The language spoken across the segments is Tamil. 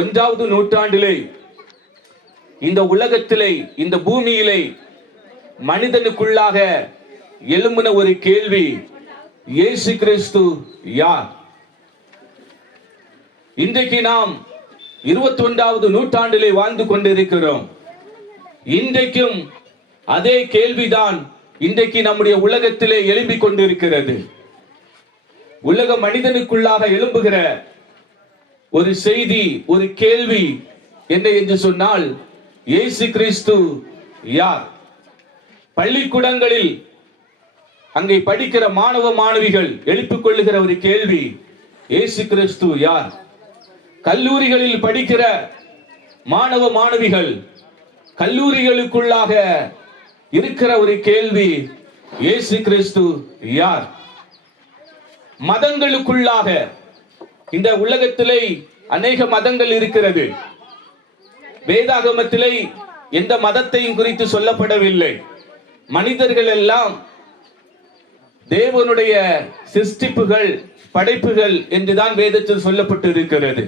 1வது நூற்றாண்டிலே இந்த உலகத்திலே, இந்த பூமியிலே மனிதனுக்குள்ளாக எழும்பின ஒரு கேள்வி, இயேசு கிறிஸ்து யார்? இன்றைக்கு நாம் 21வது நூற்றாண்டிலே வாழ்ந்து கொண்டிருக்கிறோம். இன்றைக்கும் அதே கேள்விதான் இன்றைக்கு நம்முடைய உலகத்திலே எழும்பிக் கொண்டிருக்கிறது. உலக மனிதனுக்குள்ளாக எழும்புகிற ஒரு செய்தி, ஒரு கேள்வி என்ன என்று சொன்னால், இயேசு கிறிஸ்து யார்? பள்ளிக்கூடங்களில் அங்கே படிக்கிற மாணவ மாணவிகள் எழுப்பிக் கொள்ளுகிற ஒரு கேள்வி, இயேசு கிறிஸ்து யார்? கல்லூரிகளில் படிக்கிற மாணவ மாணவிகள் கல்லூரிகளுக்குள்ளாக இருக்கிற ஒரு கேள்வி, இயேசு கிறிஸ்து யார்? மதங்களுக்குள்ளாக, இந்த உலகத்திலே அநேக மதங்கள் இருக்கிறது. வேதாகமத்திலே எந்த மதத்தையும் குறித்து சொல்லப்படவில்லை. மனிதர்கள் எல்லாம் தேவனுடைய சிருஷ்டிப்புகள், படைப்புகள் என்றுதான் வேதத்தில் சொல்லப்பட்டு இருக்கிறது.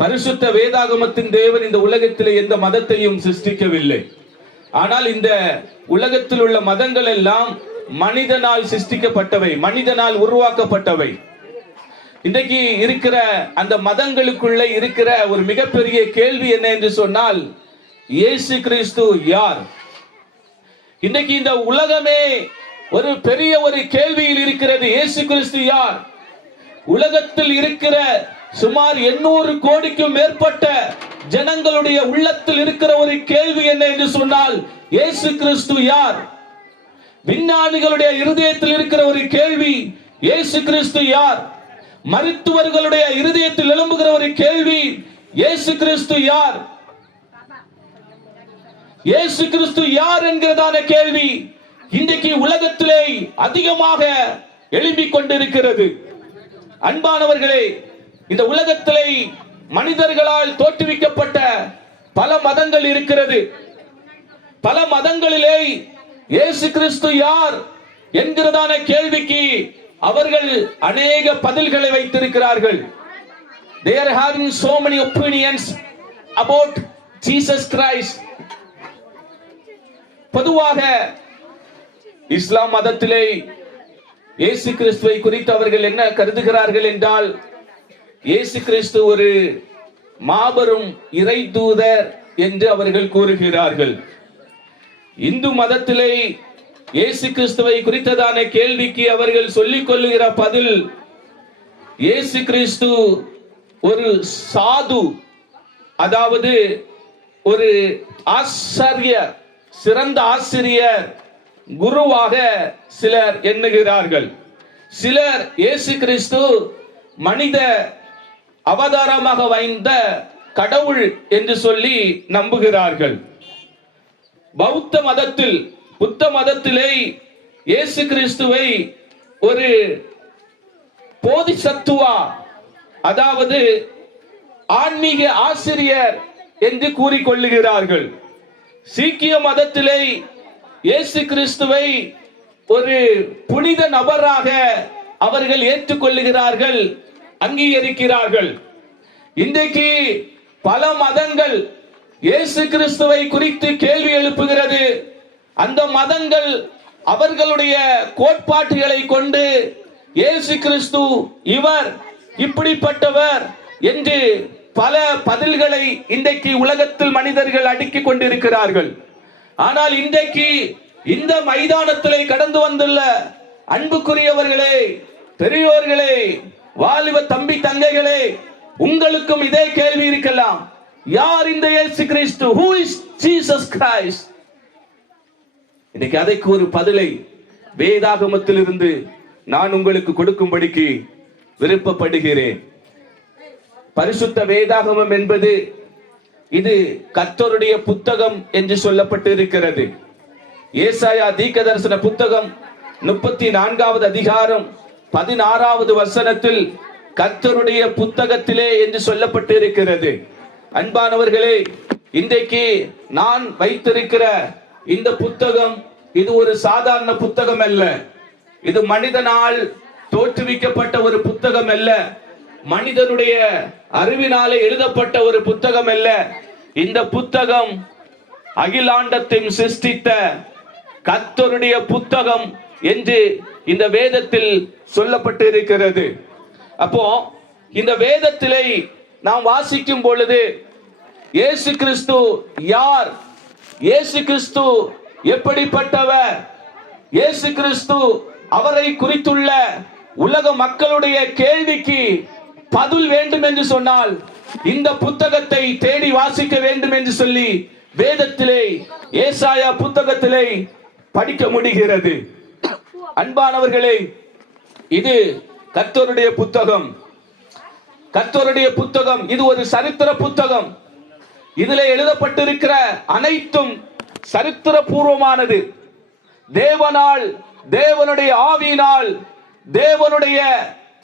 பரிசுத்த வேதாகமத்தின் தேவன் இந்த உலகத்திலே எந்த மதத்தையும் சிருஷ்டிக்கவில்லை. ஆனால் இந்த உலகத்தில் உள்ள மதங்கள் எல்லாம் மனிதனால் சிருஷ்டிக்கப்பட்டவை, மனிதனால் உருவாக்கப்பட்டவை. இன்றைக்கு இருக்கிற அந்த மதங்களுக்குள்ள இருக்கிற ஒரு மிகப்பெரிய கேள்வி என்ன என்று சொன்னால், இயேசு கிறிஸ்து யார்? இன்றைக்கு இந்த உலகமே ஒரு பெரிய ஒரு கேள்வியில் இருக்கிறது. இயேசு கிறிஸ்து யார்? உலகத்தில் இருக்கிற சுமார் 800 கோடிக்கும் மேற்பட்ட ஜனங்களுடைய உள்ளத்தில் இருக்கிற ஒரு கேள்வி என்ன என்று சொன்னால், இயேசு கிறிஸ்து யார்? விஞ்ஞானிகளுடைய இருதயத்தில் இருக்கிற ஒரு கேள்வி, இயேசு கிறிஸ்து யார்? மருத்துவர்களுடைய இருதயத்தில் எழும்புகிற ஒரு கேள்வி, இயேசு கிறிஸ்து யார்? இயேசு கிறிஸ்து யார் என்கிறதான கேள்வி இன்றைக்கு உலகத்திலே அதிகமாக எழும்பிக் கொண்டிருக்கிறது. அன்பானவர்களே, இந்த உலகத்திலே மனிதர்களால் தோற்றுவிக்கப்பட்ட பல மதங்கள் இருக்கிறது. பல மதங்களிலே இயேசு கிறிஸ்து யார் என்கிறதான கேள்விக்கு அவர்கள் அநேக பதில்களை வைத்திருக்கிறார்கள். They are having so many opinions about Jesus Christ. பொதுவாக இஸ்லாம் மதத்திலே இயேசு கிறிஸ்துவை குறித்து அவர்கள் என்ன கருதுகிறார்கள் என்றால், இயேசு கிறிஸ்து ஒரு மாபெரும் இறை தூதர் என்று அவர்கள் கூறுகிறார்கள். இந்து மதத்திலே இயேசு கிறிஸ்துவை குறித்ததான கேள்விக்கு அவர்கள் சொல்லிக் கொள்ளுகிற பதில், இயேசு கிறிஸ்து ஒரு சாது, அதாவது ஒரு ஆசாரியர், சிறந்த ஆசிரியர், குருவாக சிலர் எண்ணுகிறார்கள். சிலர் இயேசு கிறிஸ்து மனித அவதாரமாக வைந்த கடவுள் என்று சொல்லி நம்புகிறார்கள். பௌத்த மதத்தில், புத்த மதத்திலே இயேசு கிறிஸ்துவை ஒரு போதிசத்துவா, அதாவது ஆன்மீக ஆசிரியர் என்று கூறிக்கொள்ளுகிறார்கள். சீக்கிய மதத்திலே இயேசு கிறிஸ்துவை ஒரு புனித நபராக அவர்கள் ஏற்றுக்கொள்ளுகிறார்கள், அங்கீகரிக்கிறார்கள். இன்றைக்கு பல மதங்கள் இயேசு கிறிஸ்துவை குறித்து கேள்வி எழுப்புகிறது. அந்த மதங்கள் அவர்களுடைய கோட்பாட்டுகளை கொண்டு இயேசு கிறிஸ்து இவர் இப்படிப்பட்டவர் என்று பல பதில்களை இன்றைக்கு உலகத்தில் மனிதர்கள் அடுக்கிக் கொண்டிருக்கிறார்கள். ஆனால் இன்றைக்கு இந்த மைதானத்திலே கடந்து வந்துள்ள அன்புக்குரியவர்களே, பெரியோர்களே, வாலிப தம்பி தங்கைகளே, உங்களுக்கும் இதே கேள்வி இருக்கலாம். யார் இந்த இயேசு கிறிஸ்து? Who is Jesus Christ? இன்னைக்கு அதற்கு ஒரு பதிலை வேதாகமத்திலிருந்து நான் உங்களுக்கு கொடுக்கும்படிக்கு விருப்பப்படுகிறேன். பரிசுத்த வேதாகமம் என்பது இது கர்த்தருடைய புத்தகம் என்று சொல்லப்பட்டு இருக்கிறது. ஏசாயா தீர்க்கதரிசன புத்தகம் 34வது அதிகாரம் 16வது வசனத்தில் கர்த்தருடைய புத்தகத்திலே என்று சொல்லப்பட்டு இருக்கிறது. அன்பானவர்களே, இன்றைக்கு நான் வைத்திருக்கிற இந்த புத்தகம் இது ஒரு சாதாரண புத்தகம் அல்ல. இது மனிதனால் தோற்றுவிக்கப்பட்ட ஒரு புத்தகம் அல்ல. மனிதனுடைய அறிவினாலே எழுதப்பட்ட ஒரு புத்தகம் அல்ல. இந்த புத்தகம் அகிலாண்டத்தையும் சிருஷ்டித்த கர்த்தருடைய புத்தகம் என்று இந்த வேதத்தில் சொல்லப்பட்டு இருக்கிறது. அப்போ இந்த வேதத்திலே நாம் வாசிக்கும் பொழுது இயேசு கிறிஸ்து யார், இயேசு கிறிஸ்து எப்படிப்பட்டவர், இயேசு கிறிஸ்து அவரை குறித்துள்ள உலக மக்களுடைய கேள்விக்கு பதில் வேண்டும் என்று சொன்னால் இந்த புத்தகத்தை தேடி வாசிக்க வேண்டும் என்று சொல்லி வேதத்திலே ஏசாயா புத்தகத்திலே படிக்க முடிகிறது. அன்பானவர்களே, இது கர்த்தருடைய புத்தகம். கர்த்தருடைய புத்தகம் இது ஒரு சரித்திர புத்தகம். இதில் எழுதப்பட்டிருக்கிற அனைத்தும் சரித்திர பூர்வமானது. தேவனால், தேவனுடைய ஆவியினால், தேவனுடைய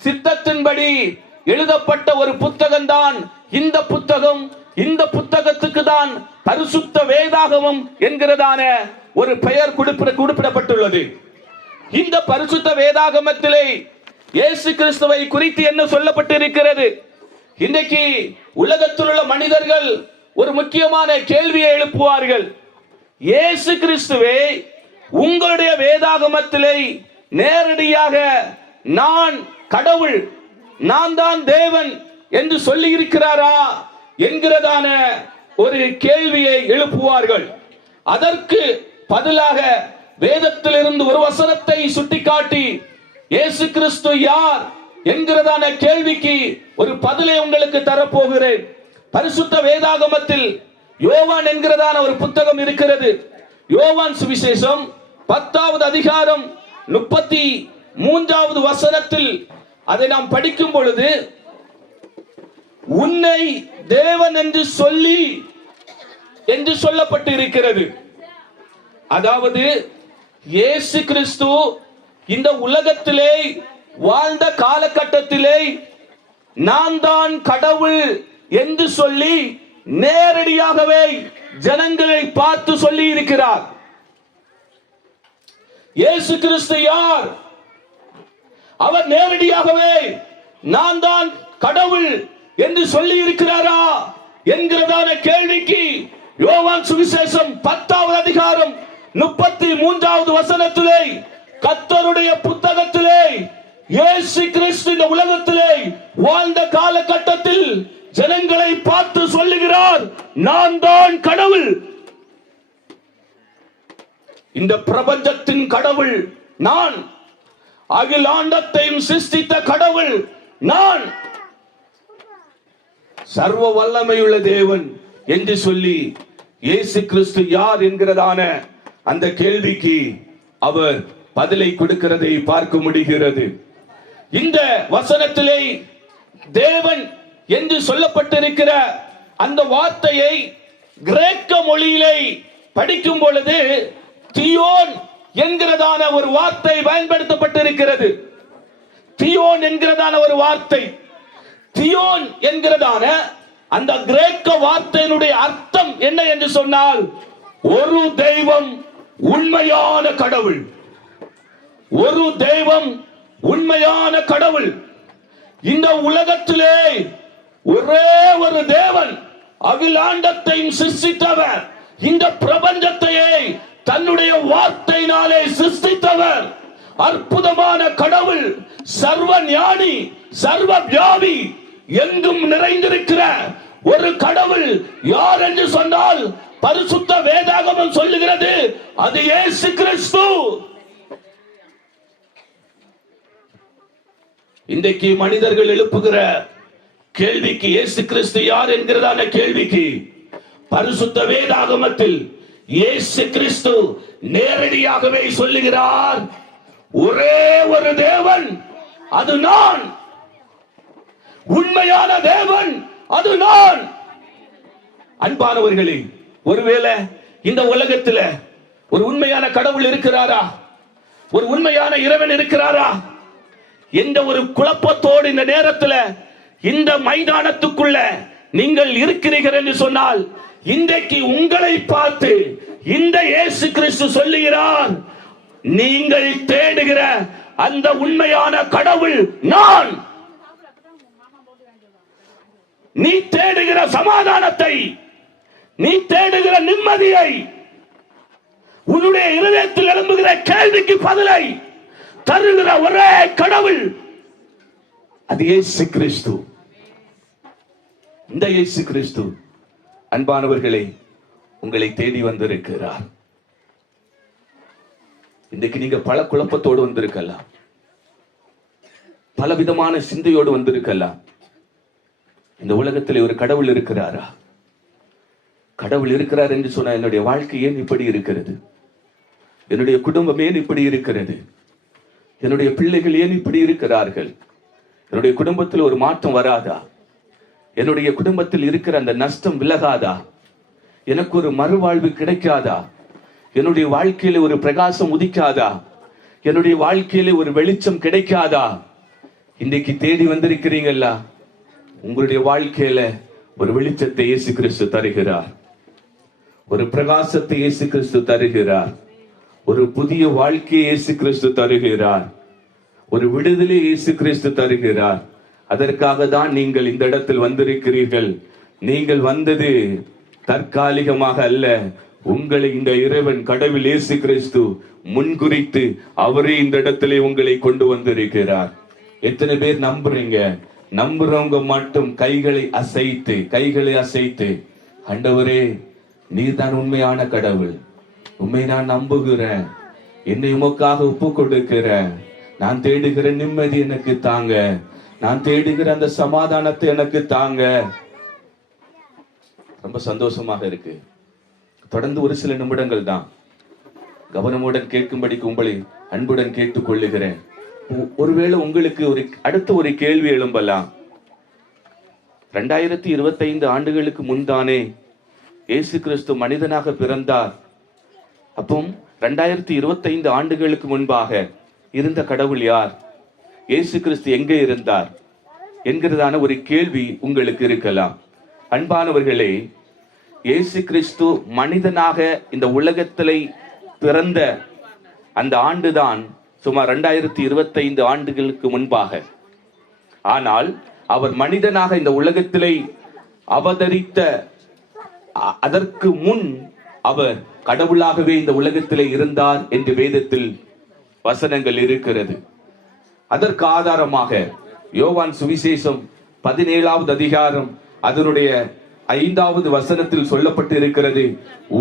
சித்தத்தின்படி எழுதப்பட்ட ஒரு புத்தகம் தான் இந்த புத்தகம். இந்த புத்தகத்துக்கு தான் பரிசுத்த வேதாகமம் என்கிறதான ஒரு பெயர் குறிப்பிடப்பட்டுள்ளது. இந்த பரிசுத்த வேதாகமத்திலே இயேசு கிறிஸ்துவை குறித்து என்ன சொல்லப்பட்டிருக்கிறது? இன்றைக்கு உலகத்தில் உள்ள மனிதர்கள் ஒரு முக்கியமான கேள்வியை எழுப்புவார்கள். இயேசு கிறிஸ்துவே உங்களுடைய வேதாகமத்திலே நேரடியாக நான் கடவுள், நான் தான் தேவன் என்று சொல்லி இருக்கிறாரா என்கிறதான ஒரு கேள்வியை எழுப்புவார்கள். அதற்கு பதிலாக வேதத்திலிருந்து ஒரு வசனத்தை சுட்டிக்காட்டி இயேசு கிறிஸ்து யார் என்கிறதான கேள்விக்கு ஒரு பதிலை உங்களுக்கு தரப்போகிறேன். பரிசுத்த வேதாகமத்தில் யோவான் என்கிறதான ஒரு புத்தகம் இருக்கிறது. யோவான் சுவிசேஷம் 10வது அதிகாரம் 33வது வசனத்தில் அதை நாம் படிக்கும் பொழுது, உன்னை தேவன் என்று சொல்லி என்று சொல்லப்பட்டு இருக்கிறது. அதாவது இயேசு கிறிஸ்து இந்த உலகத்திலே வாழ்ந்த காலகட்டத்திலே நான் தான் கடவுள் என்று சொல்லி நேரடியாகவே ஜனங்களை பார்த்து சொல்லி இருக்கிறார். இயேசு கிறிஸ்து யார்? அவர் நேரடியாகவே நான் தான் கடவுள் என்று சொல்லி இருக்கிறாரா என்கிறதான கேள்விக்கு யோவான் சுவிசேஷம் 10வது அதிகாரம் 33வது வசனத்திலே கர்த்தருடைய புத்தகத்திலே இயேசு கிறிஸ்து இந்த உலகத்திலே வாழ்ந்த காலகட்டத்தில் ஜனங்களை பார்த்து சொல்லுகிறார், நான் தான் கடவுள், இந்த பிரபஞ்சத்தின் கடவுள் நான், அகிலாண்டத்தையும் சிருஷ்டித்த கடவுள் நான், சர்வ வல்லமையுள்ள தேவன் என்று சொல்லி இயேசு கிறிஸ்து யார் என்கிறதான அந்த கேள்விக்கு அவர் பதிலை கொடுக்கிறதை பார்க்க முடிகிறது. இந்த வசனத்திலே தேவன் என்று சொல்லப்பட்டிருக்கிற அந்த வார்த்தையை கிரேக்க மொழியிலே படிக்கும் பொழுது தியோன் என்கிறதான ஒரு வார்த்தை பயன்படுத்தப்பட்டிருக்கிறது. தியோன் என்கிறதான ஒரு வார்த்தை, தியோன் என்கிறதான அந்த கிரேக்க வார்த்தையினுடைய அர்த்தம் என்ன என்று சொன்னால், ஒரு தெய்வம் உண்மையான கடவுள், ஒரு தெய்வம் உண்மையான கடவுள். இந்த உலகத்திலே ஒரே ஒரு தேவன் அகிலாண்டத்தையும் சிருஷ்டித்தவர், இந்த பிரபஞ்சத்தையே தன்னுடைய வார்த்தையினாலே சிருஷ்டித்தவர், அற்புதமான கடவுள், சர்வ ஞானி, சர்வ வியாபி, எங்கும் நிறைந்திருக்கிற ஒரு கடவுள் யார் என்று சொன்னால் பரிசுத்த வேதாகமம் சொல்லுகிறது, அது இயேசு கிறிஸ்து. இன்றைக்கு மனிதர்கள் எழுப்புகிற கேள்விக்கு, இயேசு கிறிஸ்து யார் என்கிறதான கேள்விக்கு பரிசுத்த வேதாகமத்தில் இயேசு கிறிஸ்து நேரடியாகவே சொல்லுகிறார், ஒரே ஒரு தேவன், அது நான், உண்மையான தேவன், அது நான். அன்பானவர்களே, ஒருவேளை இந்த உலகத்துல ஒரு உண்மையான கடவுள் இருக்கிறாரா, ஒரு உண்மையான இறைவன் இருக்கிறாரா என்ற ஒரு குழப்பத்தோடு இந்த நேரத்தில் இந்த மைதானத்துக்குள்ள நீங்கள் இருக்கிறீர்கள் என்று சொன்னால், இன்றைக்கு உங்களை பார்த்து இந்த இயேசு கிறிஸ்து சொல்லுகிறார், நீங்கள் தேடுகிற அந்த உண்மையான கடவுள் நான். நீ தேடுகிற சமாதானத்தை, நீ தேடுகிற நிம்மதியை, உன்னுடைய இருதயத்தில் எழும்புகிற கேள்விக்கு பதிலை தருகிற ஒரே கடவுள் அது இயேசு கிறிஸ்து. இந்த இயேசு கிறிஸ்து அன்பானவர்களே உங்களை தேடி வந்திருக்கிறார். இன்றைக்கு நீங்க பல குழப்பத்தோடு வந்திருக்கலாம், பல விதமான சிந்தையோடு வந்திருக்கலாம். இந்த உலகத்தில் ஒரு கடவுள் இருக்கிறாரா? கடவுள் இருக்கிறார் என்று சொன்ன என்னுடைய வாழ்க்கை ஏன் இப்படி இருக்கிறது? என்னுடைய குடும்பம் ஏன் இப்படி இருக்கிறது? என்னுடைய பிள்ளைகள் ஏன் இப்படி இருக்கிறார்கள்? என்னுடைய குடும்பத்தில் ஒரு மாற்றம் வராதா? என்னுடைய குடும்பத்தில் இருக்கிற அந்த நஷ்டம் விலகாதா? எனக்கு ஒரு மறுவாழ்வு கிடைக்காதா? என்னுடைய வாழ்க்கையில ஒரு பிரகாசம் உதிக்காதா? என்னுடைய வாழ்க்கையில ஒரு வெளிச்சம் கிடைக்காதா? இன்றைக்கு தேடி வந்திருக்கிறீங்களா? உங்களுடைய வாழ்க்கையில ஒரு வெளிச்சத்தை இயேசு கிறிஸ்து தருகிறார், ஒரு பிரகாசத்தை இயேசு கிறிஸ்து தருகிறார், ஒரு புதிய வாழ்க்கையை இயேசு கிறிஸ்து தருகிறார், ஒரு விடுதலை இயேசு கிறிஸ்து தருகிறார். அதற்காக தான் நீங்கள் இந்த இடத்தில் வந்திருக்கிறீர்கள். நீங்கள் வந்தது தற்காலிகமாக அல்ல. உங்களை இந்த இறைவன் கடவுள் இயேசு கிறிஸ்து முன்குறித்து அவரே இந்த இடத்திலே உங்களை கொண்டு வந்திருக்கிறார். எத்தனை பேர் நம்புறீங்க? நம்புறவங்க மட்டும் கைகளை அசைத்து ஆண்டவரே நீர் தான் உண்மையான கடவுள், உண்மை நான் நம்புகிறேன், என்னை உமக்காக ஒப்பு கொடுக்கிறேன், நான் தேடுகிற நிம்மதி எனக்கு தாங்க, நான் தேடுகிற அந்த சமாதானத்தை எனக்கு தாங்க. ரொம்ப சந்தோஷமாக இருக்கு. தொடர்ந்து ஒரு சில நிமிடங்கள் தான் கவனமுடன் கேட்கும்படிக்கு உங்களை அன்புடன் கேட்டுக் கொள்ளுகிறேன். ஒருவேளை உங்களுக்கு அடுத்த ஒரு கேள்வி எழும்பலாம். 2025 ஆண்டுகளுக்கு முன்தானே இயேசு கிறிஸ்து மனிதனாக பிறந்தார். அப்போ 2025 ஆண்டுகளுக்கு முன்பாக இருந்த கடவுள் யார்? இயேசு கிறிஸ்து எங்கே இருந்தார் என்கிறதான ஒரு கேள்வி உங்களுக்கு இருக்கலாம். அன்பானவர்களே, இயேசு கிறிஸ்து மனிதனாக இந்த உலகத்திலே பிறந்த அந்த ஆண்டுதான் சுமார் 2025 ஆண்டுகளுக்கு முன்பாக. ஆனால் அவர் மனிதனாக இந்த உலகத்திலே அவதரித்த அதற்கு முன் அவர் கடவுளாகவே இந்த உலகத்திலே இருந்தார் என்று வேதத்தில் வசனங்கள் இருக்கிறது. அதற்கு ஆதாரமாக யோவான் சுவிசேஷம் 17வது அதிகாரம் அதனுடைய 5வது வசனத்தில் சொல்லப்பட்டு இருக்கிறது.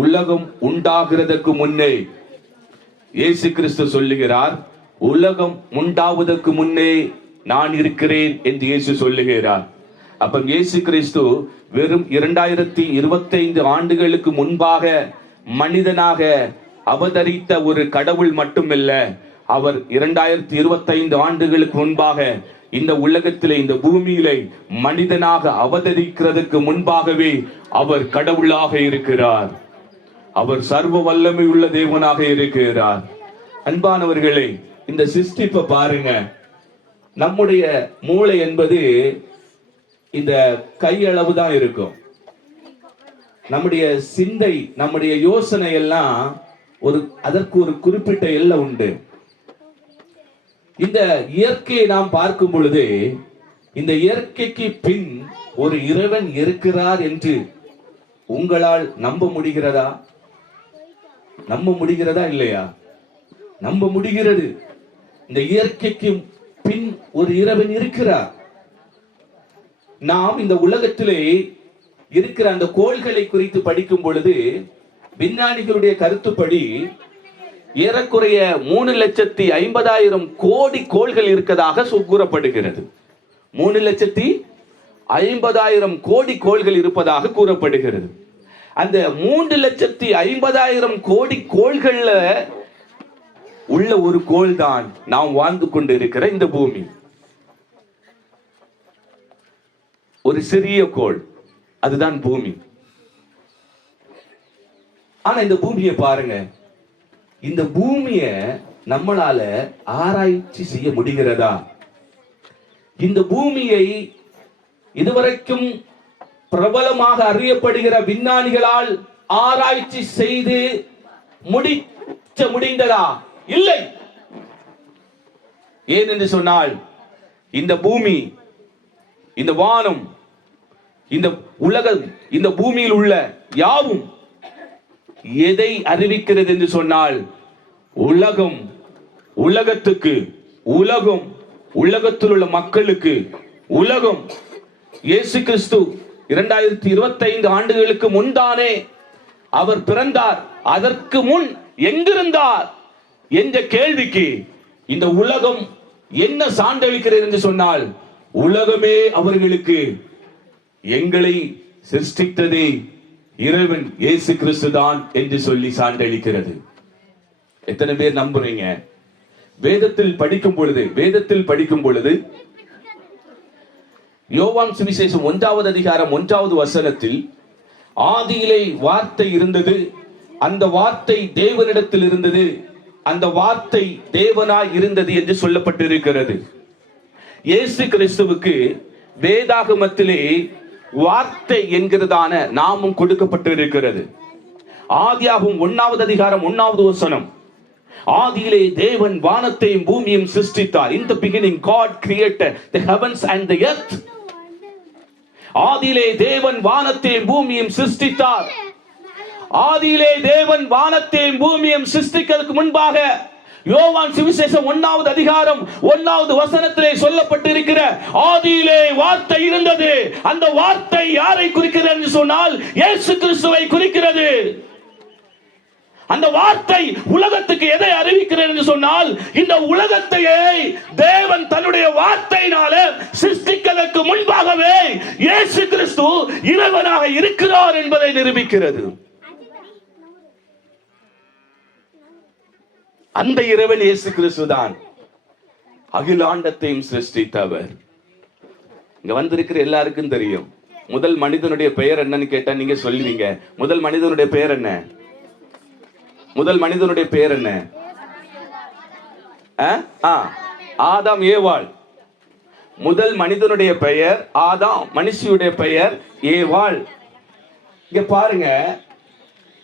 உலகம் உண்டாகிறதற்கு முன்னே இயேசு கிறிஸ்து சொல்லுகிறார், உலகம் உண்டாவதற்கு முன்னே நான் இருக்கிறேன் என்று இயேசு சொல்லுகிறார். அப்ப இயேசு கிறிஸ்து வெறும் 2025 ஆண்டுகளுக்கு முன்பாக மனிதனாக அவதரித்த ஒரு கடவுள் மட்டுமல்ல, அவர் 2025 ஆண்டுகளுக்கு முன்பாக இந்த உலகத்திலே இந்த பூமியிலே மனிதனாக அவதரிக்கிறதுக்கு முன்பாகவே அவர் கடவுளாக இருக்கிறார். அவர் சர்வ வல்லமை உள்ள தேவனாக இருக்கிறார். அன்பானவர்களே, இந்த சிருஷ்டிப்பை பாருங்க. நம்முடைய மூளை என்பது இந்த கையளவு தான் இருக்கும். நம்முடைய சிந்தை, நம்முடைய யோசனை எல்லாம் அதற்கு ஒரு குறிப்பிட்ட எல்லை உண்டு. இந்த இயற்கையை நாம் பார்க்கும் பொழுது இந்த இயற்கைக்கு பின் ஒரு இறைவன் இருக்கிறார் என்று உங்களால் நம்ப முடிகிறதா? இல்லையா? நம்ப முடிகிறது. இந்த இயற்கைக்கு பின் ஒரு இறைவன் இருக்கிறார். நாம் இந்த உலகத்திலே இருக்கிற அந்த கோள்களை குறித்து படிக்கும் பொழுது விஞ்ஞானிகளுடைய கருத்துப்படி ஏறக்குறைய 3,50,000 கோடி கோள்கள் இருக்கதாக கூறப்படுகிறது. 3,50,000 கோடி கோள்கள் இருப்பதாக கூறப்படுகிறது. அந்த 3,50,000 கோடி கோள்கள்ல உள்ள ஒரு கோள் தான் நாம் வாழ்ந்து கொண்டு இருக்கிற இந்த பூமி. ஒரு சிறிய கோள், அதுதான் பூமி. ஆனா இந்த பூமியை பாருங்க, இந்த பூமியை நம்மளால ஆராய்ச்சி செய்ய முடிகிறதா? இந்த பூமியை இதுவரைக்கும் பிரபலமாக அறியப்படுகிற விஞ்ஞானிகளால் ஆராய்ச்சி செய்து முடிந்ததா? இல்லை. ஏனென்று சொன்னால் இந்த பூமி, இந்த வானம் இந்த உலகம், இந்த பூமியில் உள்ள யாவும் எதை அறிவிக்கிறது என்று சொன்னால், உலகம், உலகத்துக்கு, உலகம், உலகத்தில் உள்ள மக்களுக்கு, உலகம் இயேசு கிறிஸ்து 2025 ஆண்டுகளுக்கு முன்தானே அவர் பிறந்தார். அதற்கு முன் எங்கிருந்தார் என்ற கேள்விக்கு இந்த உலகம் என்ன சான்றளிக்கிறது என்று சொன்னால், உலகமே அவர்களுக்கு எங்களை சிருஷ்டித்ததே இறைவன் இயேசு கிறிஸ்து தான் என்று சொல்லி சான்றளிக்கிறது. எத்தனை பேர் நம்புறீங்க? வேதத்தில் படிக்கும் பொழுது யோவான் சுவிசேஷம் 1வது அதிகாரம் 1வது வசனத்தில், ஆதியிலே வார்த்தை இருந்தது, அந்த வார்த்தை தேவனிடத்தில் இருந்தது, அந்த வார்த்தை தேவனாய் இருந்தது என்று சொல்லப்பட்டிருக்கிறது. இயேசு கிறிஸ்துவுக்கு வேதாகமத்திலே வார்த்தை என்கிறதான நாமம் கொடுக்கப்பட்டிருக்கிறது. ஆதியாகமம் 1வது அதிகாரம் 1வது வசனம், ஆதியிலே தேவன் வானத்தையும் பூமியையும் சிருஷ்டித்தார். In the beginning God created the heavens and the earth. ஆதியிலே தேவன் வானத்தையும் பூமியையும் சிருஷ்டித்தார். ஆதியிலே தேவன் வானத்தையும் பூமியையும் சிருஷ்டிக்கிறதுக்கு முன்பாக யோவான் சுவிசேஷம் 1வது அதிகாரம் 1வது வசனத்திலே சொல்லப்பட்டிருக்கிற ஆதியிலே வார்த்தை இருந்தது. அந்த வார்த்தை யாரை குறிக்கிறது என்று சொன்னால், இயேசு கிறிஸ்துவை குறிக்கிறது. அந்த வார்த்தை உலகத்துக்கு எதை அறிவிக்கிறது என்று சொன்னால், இந்த உலகத்தையே தேவன் தன்னுடைய வார்த்தையினால சிருஷ்டிக்கிறதற்கு முன்பாகவே இயேசு கிறிஸ்து இறைவனாக இருக்கிறார் என்பதை நிரூபிக்கிறது. அந்த இறைவன் இயேசு கிறிஸ்து தான் அகிலாண்டத்தையும் சிருஷ்டித்தவர். இங்க வந்திருக்கிற எல்லாருக்கும் தெரியும், முதல் மனிதனுடைய பெயர் என்னன்னு கேட்டா நீங்க சொல்லுவீங்க. முதல் மனிதனுடைய பெயர் என்ன? முதல் மனிதனுடைய பெயர் என்ன? ஆதாம் ஏவாள். முதல் மனிதனுடைய பெயர் ஆதாம், மனுஷியுடைய பெயர் ஏவாள். இங்க பாருங்க,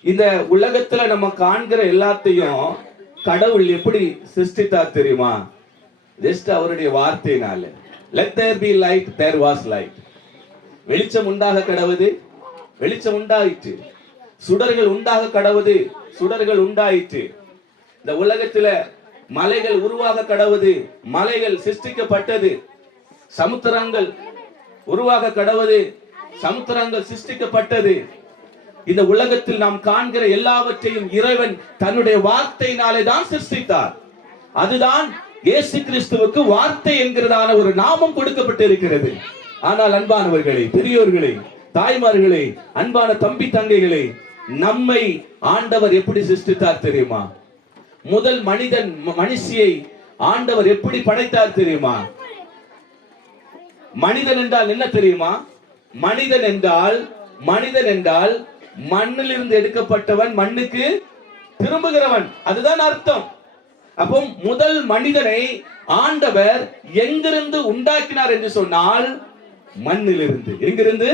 இந்த உலகத்துல நம்ம காண்கிற எல்லாத்தையும் கடவுள் எப்படி சிருஷ்டித்தார் தெரியுமா? ஜஸ்ட் அவருடைய வார்த்தையினால. Let there be light, there was light. வெளிச்சம் உண்டாக கடவுது, வெளிச்சம் உண்டாயிற்று. சுடர்கள் உண்டாக கடவுது, சுடர்கள் உண்டாயிற்று. இந்த உலகத்துல மலைகள் உருவாக கடவுது, மலைகள் சிருஷ்டிக்கப்பட்டது. சமுத்திரங்கள் உருவாக கடவுது, சமுத்திரங்கள் சிருஷ்டிக்கப்பட்டது. இந்த உலகத்தில் நாம் காண்கிற எல்லாவற்றையும் இறைவன் தன்னுடைய வார்த்தையினாலே தான் சிருஷ்டித்தார். அதுதான் இயேசு கிறிஸ்துவுக்கு வார்த்தை என்கிறதான ஒரு நாமம் கொடுக்கப்பட்டிருக்கிறது. ஆனால் அன்பானவர்களே, பெரியோர்களே, தாய்மார்களே, அன்பான தம்பி தங்கைகளே, நம்மை ஆண்டவர் எப்படி சிருஷ்டித்தார் தெரியுமா? முதல் மனுஷியை ஆண்டவர் எப்படி படைத்தார் தெரியுமா? மனிதன் என்றால் என்ன தெரியுமா? மனிதன் என்றால் மண்ணிலிருந்து எடுக்கப்பட்டவன், மண்ணுக்கு திரும்புகிறவன், அதுதான் அர்த்தம். அப்போ முதல் மனிதனை ஆண்டவர் எங்கிருந்து உண்டாக்கினார் என்று சொன்னால், மண்ணிலிருந்து. எங்கிருந்து?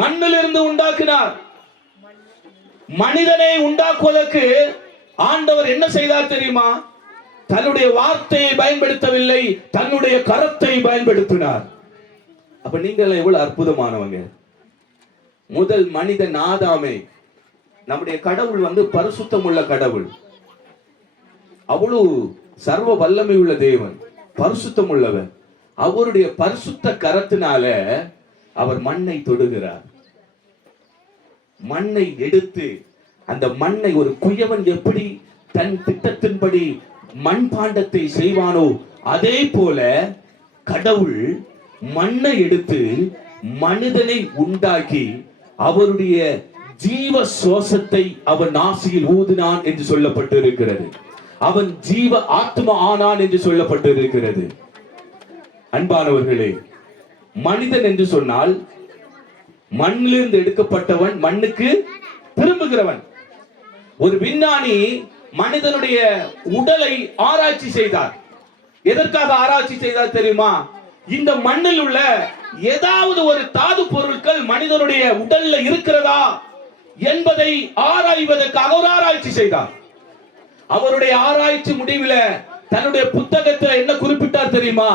மண்ணிலிருந்து உண்டாக்கினார். மனிதனை உண்டாக்குவதற்கு ஆண்டவர் என்ன செய்தார் தெரியுமா? தன்னுடைய வார்த்தையை பயன்படுத்தவில்லை, தன்னுடைய கரத்தை பயன்படுத்தினார். அப்ப நீங்கள் எவ்வளவு அற்புதமானவங்க. முதல் மனிதன் ஆதாமே, நம்முடைய கடவுள் பரிசுத்தம் உள்ள கடவுள். அவ்வளவு சர்வ வல்லமை உள்ள தேவன், பரிசுத்தம் உள்ளவர். அவருடைய பரிசுத்த கரத்தினால அவர் மண்ணை தொடுகிறார். மண்ணை எடுத்து, அந்த மண்ணை ஒரு குயவன் எப்படி தன் திட்டத்தின்படி மண்பாண்டத்தை செய்வானோ, அதே போல கடவுள் மண்ணை எடுத்து மனிதனை உண்டாக்கி அவருடைய ஜீவ சுவாசத்தை அவன் நாசியில் ஊதினான் என்று சொல்லப்பட்டிருக்கிறது. அவன் ஜீவ ஆத்மா ஆனான் என்று சொல்லப்பட்டிருக்கிறது. அன்பானவர்களே, மனிதன் என்று சொன்னால் மண்ணிலிருந்து எடுக்கப்பட்டவன், மண்ணுக்கு திரும்புகிறவன். ஒரு விஞ்ஞானி மனிதனுடைய உடலை ஆராய்ச்சி செய்தார். எதற்காக ஆராய்ச்சி செய்தார் தெரியுமா? இந்த மண்ணில் உள்ள ஏதாவது ஒரு தாது பொருட்கள் மனிதனுடைய உடல்ல இருக்கிறதா என்பதை ஆராய்வதற்காக ஒரு ஆராய்ச்சி செய்தார். அவருடைய ஆராய்ச்சி முடிவில் தன்னுடைய புத்தகத்தில் என்ன குறிப்பிட்டார் தெரியுமா?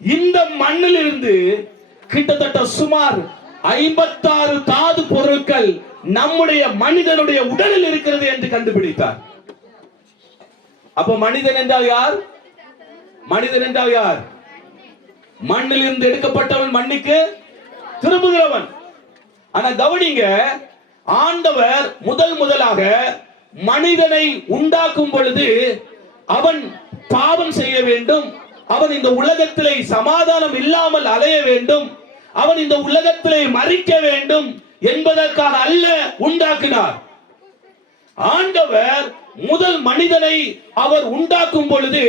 இந்த மண்ணிலிருந்து கிட்டத்தட்ட சுமார் 56 தாது பொருட்கள் நம்முடைய மனிதனுடைய உடலில் இருக்கிறது என்று கண்டுபிடித்தார். அப்ப மனிதன் என்றால் யார்? மனிதன் என்றால் யார்? மண்ணில் இருந்து எடுக்கப்பட்டவன், மண்ணுக்கு திரும்புகிறவன். ஆனா கவனிங்க, ஆண்டவர் முதலாக மனிதனை உண்டாக்கும் பொழுது அவன் பாவம் செய்ய வேண்டும், அவன் இந்த உலகத்திலே சமாதானம் இல்லாமல் அலைய வேண்டும், அவன் இந்த உலகத்திலே மரிக்க வேண்டும் என்பதற்காக அல்ல உண்டாக்கினார். ஆண்டவர் முதல் மனிதனை அவர் உண்டாக்கும் பொழுது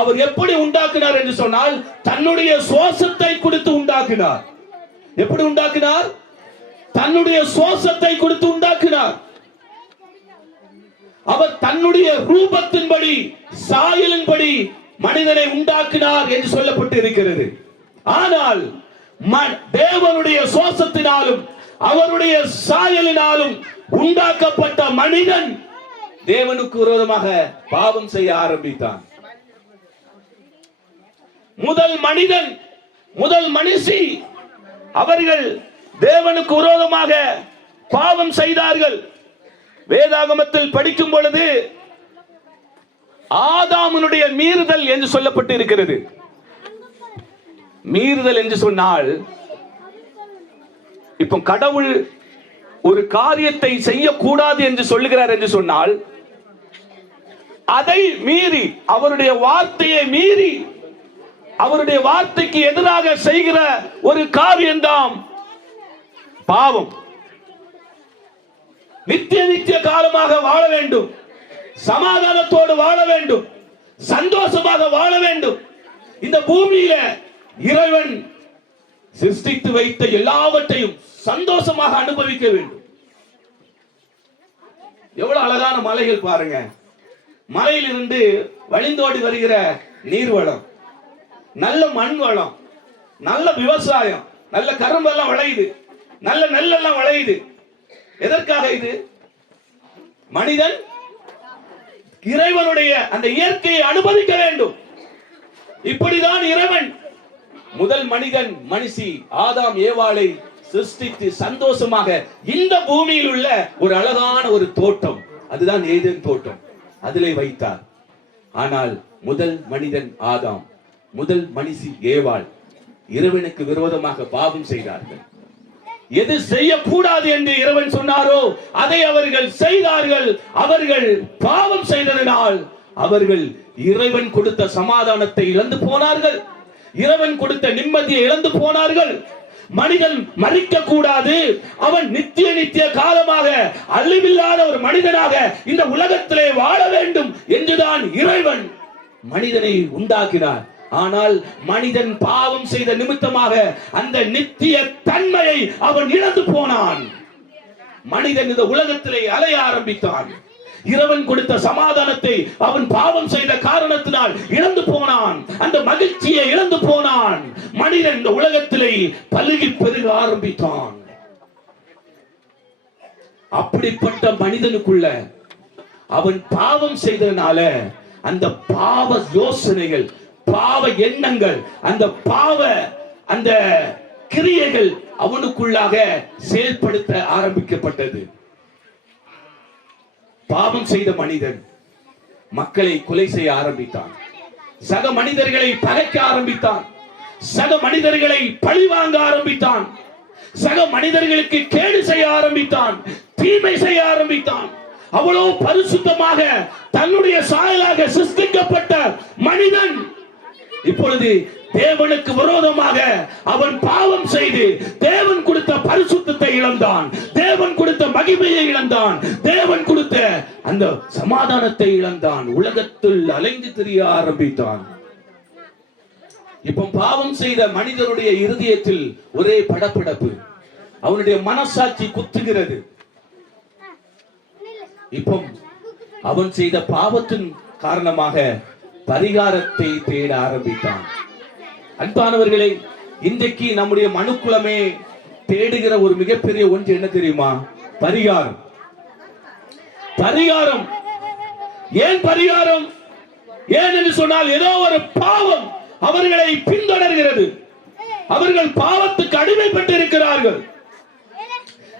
அவர் எப்படி உண்டாக்கினார் என்று சொன்னால், தன்னுடைய சுவாசத்தை கொடுத்து உண்டாக்கினார். எப்படி உண்டாக்கினார்? தன்னுடைய சுவாசத்தை கொடுத்து உண்டாக்கினார். அவர் தன்னுடைய ரூபத்தின்படி, சாயலின்படி மனிதனை உண்டாக்கினார் என்று சொல்லப்பட்டு இருக்கிறது. ஆனால் தேவனுடைய சுவாசத்தினாலும் அவருடைய சாயலினாலும் உண்டாக்கப்பட்ட மனிதன் தேவனுக்கு விரோதமாக பாவம் செய்ய ஆரம்பித்தான். முதல் மனிதன், முதல் மனுஷி, அவர்கள் தேவனுக்கு விரோதமாக பாவம் செய்தார்கள். வேதாகமத்தில் படிக்கும் பொழுது ஆதாமுடைய மீறுதல் என்று சொல்லப்பட்டு இருக்கிறது. மீறுதல் என்று சொன்னால், இப்ப கடவுள் ஒரு காரியத்தை செய்யக்கூடாது என்று சொல்லுகிறார் என்று சொன்னால், அதை மீறி, அவருடைய வார்த்தையை மீறி, அவருடைய வார்த்தைக்கு எதிராக செய்கிற ஒரு காரியம்தான் பாவம். நித்திய காலமாக வாழ வேண்டும், சமாதானத்தோடு வாழ வேண்டும், சந்தோஷமாக வாழ வேண்டும். இந்த பூமியில இறைவன் சிருஷ்டித்து வைத்த எல்லாவற்றையும் சந்தோஷமாக அனுபவிக்க வேண்டும். எவ்வளவு அழகான மலைகள் பாருங்க. மலையிலிருந்து வழிந்தோடி வருகிற நீர்வளம், நல்ல மண் வளம், நல்ல விவசாயம், நல்ல கரும்பெல்லாம் விளையுது, நல்ல நெல்லெல்லாம் விளையுது. எதற்காக இது? மனிதன் இறைவனுடைய அந்த இயற்கையை அனுபவிக்க வேண்டும். இப்படிதான் இறைவன் முதல் மனிதன், மனுஷி ஆதாம் ஏவாளை சிருஷ்டித்து சந்தோஷமாக இந்த பூமியில் உள்ள ஒரு அழகான ஒரு தோட்டம், அதுதான் ஏதேன் தோட்டம், அதிலே வைத்தார். ஆனால் முதல் மனிதன் ஆதாம், முதல் மனுஷி ஏவாள் இறைவனுக்கு விரோதமாக பாவம் செய்தார்கள். எது செய்யக்கூடாது என்று இறைவன் சொன்னாரோ அதை அவர்கள் செய்தார்கள். அவர்கள் பாவம் செய்ததனால் அவர்கள் இறைவன் கொடுத்த சமாதானத்தை இழந்து போனார்கள், இறைவன் கொடுத்த நிம்மதியை இழந்து போனார்கள். மனிதன் மரிக்க கூடாது, அவன் நித்திய காலமாக அழிவில்லாத ஒரு மனிதனாக இந்த உலகத்திலே வாழ வேண்டும் என்றுதான் இறைவன் மனிதனை உண்டாக்கினார். ஆனால் மனிதன் பாவம் செய்த நிமித்தமாக அந்த நித்திய தன்மையை அவன் இழந்து போனான். மனிதன் இந்த உலகத்திலே அலைய ஆரம்பித்தான். இறைவன் கொடுத்த சமாதானத்தை அவன் பாவம் செய்த காரணத்தினால் இழந்து போனான். அந்த மகிழ்ச்சியை இழந்து போனான். மனிதன் இந்த உலகத்திலே பலுகி பெருக ஆரம்பித்தான். அப்படிப்பட்ட மனிதனுக்குள்ள அவன் பாவம் செய்ததனால அந்த பாவ யோசனைகள், பாவ எண்ணங்கள், அந்த பாவ அந்த கிரியைகள் அவனுக்குள்ளாக செயல்படுத்த ஆரம்பிக்கப்பட்டது. பாவம் செய்த மனிதன் மக்களை கொலை செய்ய ஆரம்பித்தான், சக மனிதர்களை பகைக்க ஆரம்பித்தான், சக மனிதர்களை பழிவாங்க ஆரம்பித்தான், சக மனிதர்களுக்கு கேடு செய்ய ஆரம்பித்தான், தீமை செய்ய ஆரம்பித்தான். அவ்வளவு பரிசுத்தமாக தன்னுடைய சாயலாக சிருஷ்டிக்கப்பட்ட மனிதன் இப்பொழுது தேவனுக்கு விரோதமாக அவன் பாவம் செய்து தேவன் கொடுத்த பரிசுத்தத்தை இழந்தான், தேவன் கொடுத்த மகிமையை இழந்தான், தேவன் கொடுத்த அந்த சமாதானத்தை இழந்தான். உலகத்தில் அலைந்து திரிய ஆரம்பித்தான். இப்ப பாவம் செய்த மனிதனுடைய இருதயத்தில் ஒரே படபடப்பு, அவனுடைய மனசாட்சி குத்துகிறது. இப்போ அவன் செய்த பாவத்தின் காரணமாக பரிகாரத்தை தேட ஆரம்பித்தான். அன்பானவர்களே, இன்றைக்கு நம்முடைய மனுக்குலமே தேடுகிற ஒரு மிகப்பெரிய ஒன்று என்ன தெரியுமா? பரிகாரம். பரிகாரம். ஏன் பரிகாரம்? ஏன் என்று சொன்னால் ஏதோ ஒரு பாவம் அவர்களை பின்தொடர்கிறது. அவர்கள் பாவத்துக்கு அடிமைப்பட்டு இருக்கிறார்கள்.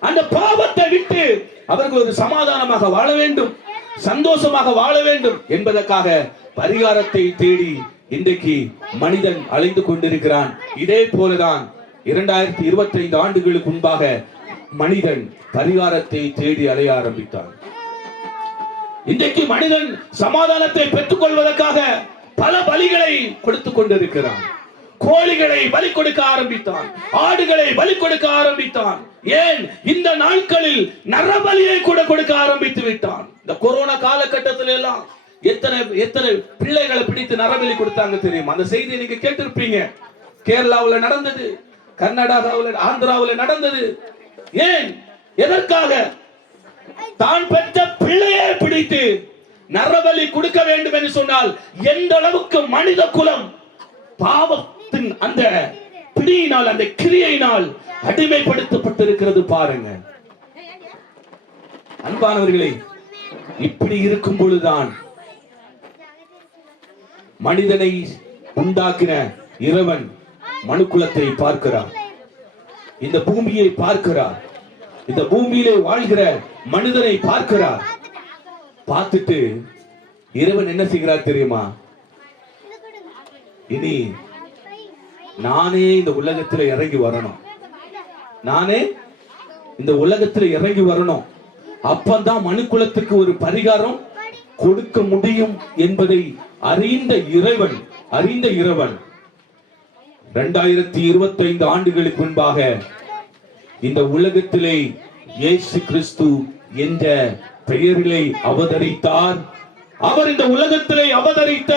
அந்த பாவத்தை விட்டு அவர்கள் ஒரு சமாதானமாக வாழ வேண்டும், சந்தோஷமாக வாழ வேண்டும் என்பதற்காக பரிகாரத்தை தேடி இன்றைக்கு மனிதன் அலைந்து கொண்டிருக்கிறான். இதே போலதான் 2025 ஆண்டுகளுக்கு முன்பாக மனிதன் பரிகாரத்தை தேடி அலைய ஆரம்பித்தான். இன்றைக்கு மனிதன் சமாதானத்தை பெற்றுக் கொள்வதற்காக பல பலிகளை கொடுத்துக் கொண்டிருக்கிறான். கோழிகளை பலி கொடுக்க ஆரம்பித்தான், ஆடுகளை பலி கொடுக்க ஆரம்பித்தான். ஏன் இந்த நாட்களில் நரபலியை கூட கொடுக்க ஆரம்பித்து விட்டான். இந்த கொரோனா காலகட்டத்தில எல்லாம் எத்தனை பிள்ளைகளை பிடித்து நரபலி கொடுத்தாங்க தெரியும். அந்த செய்தியை நீங்க கேட்டிருப்பீங்க. கேரளாவில் நடந்தது, கர்நாடகாவில், ஆந்திராவில் நடந்தது. ஏன், எதற்காக? தான் பெற்ற பிள்ளையை பிடித்து நரபலி கொடுக்க வேண்டும் என்று சொன்னால் எந்த அளவுக்கு மனித குலம் பாவத்தின் அந்த பிடியினால், அந்த கிரியையினால் அடிமைப்படுத்தப்பட்டிருக்கிறது பாருங்க. அன்பானவர்களே, இப்படி இருக்கும் பொழுதுதான் மனிதனை உண்டாக்கின இறைவன் மனுக்குலத்தை பார்க்கிறார், இந்த பூமியை பார்க்கிறார், இந்த பூமியிலே வாழ்கிற மனிதனை பார்க்கிறார். பார்த்துட்டு இறைவன் என்ன செய்கிறார் தெரியுமா? இனி நானே இந்த உலகத்தில் இறங்கி வரணும், நானே இந்த உலகத்தில் இறங்கி வரணும். அப்பதான் மனுக்குலத்துக்கு ஒரு பரிகாரம் கொடுக்க முடியும் என்பதை அறிந்த இறைவன் 2025 ஆண்டுகளுக்கு முன்பாக இந்த உலகத்திலே இயேசு கிறிஸ்து என்ற பெயரிலே அவதரித்தார். அவர் இந்த உலகத்திலே அவதரித்த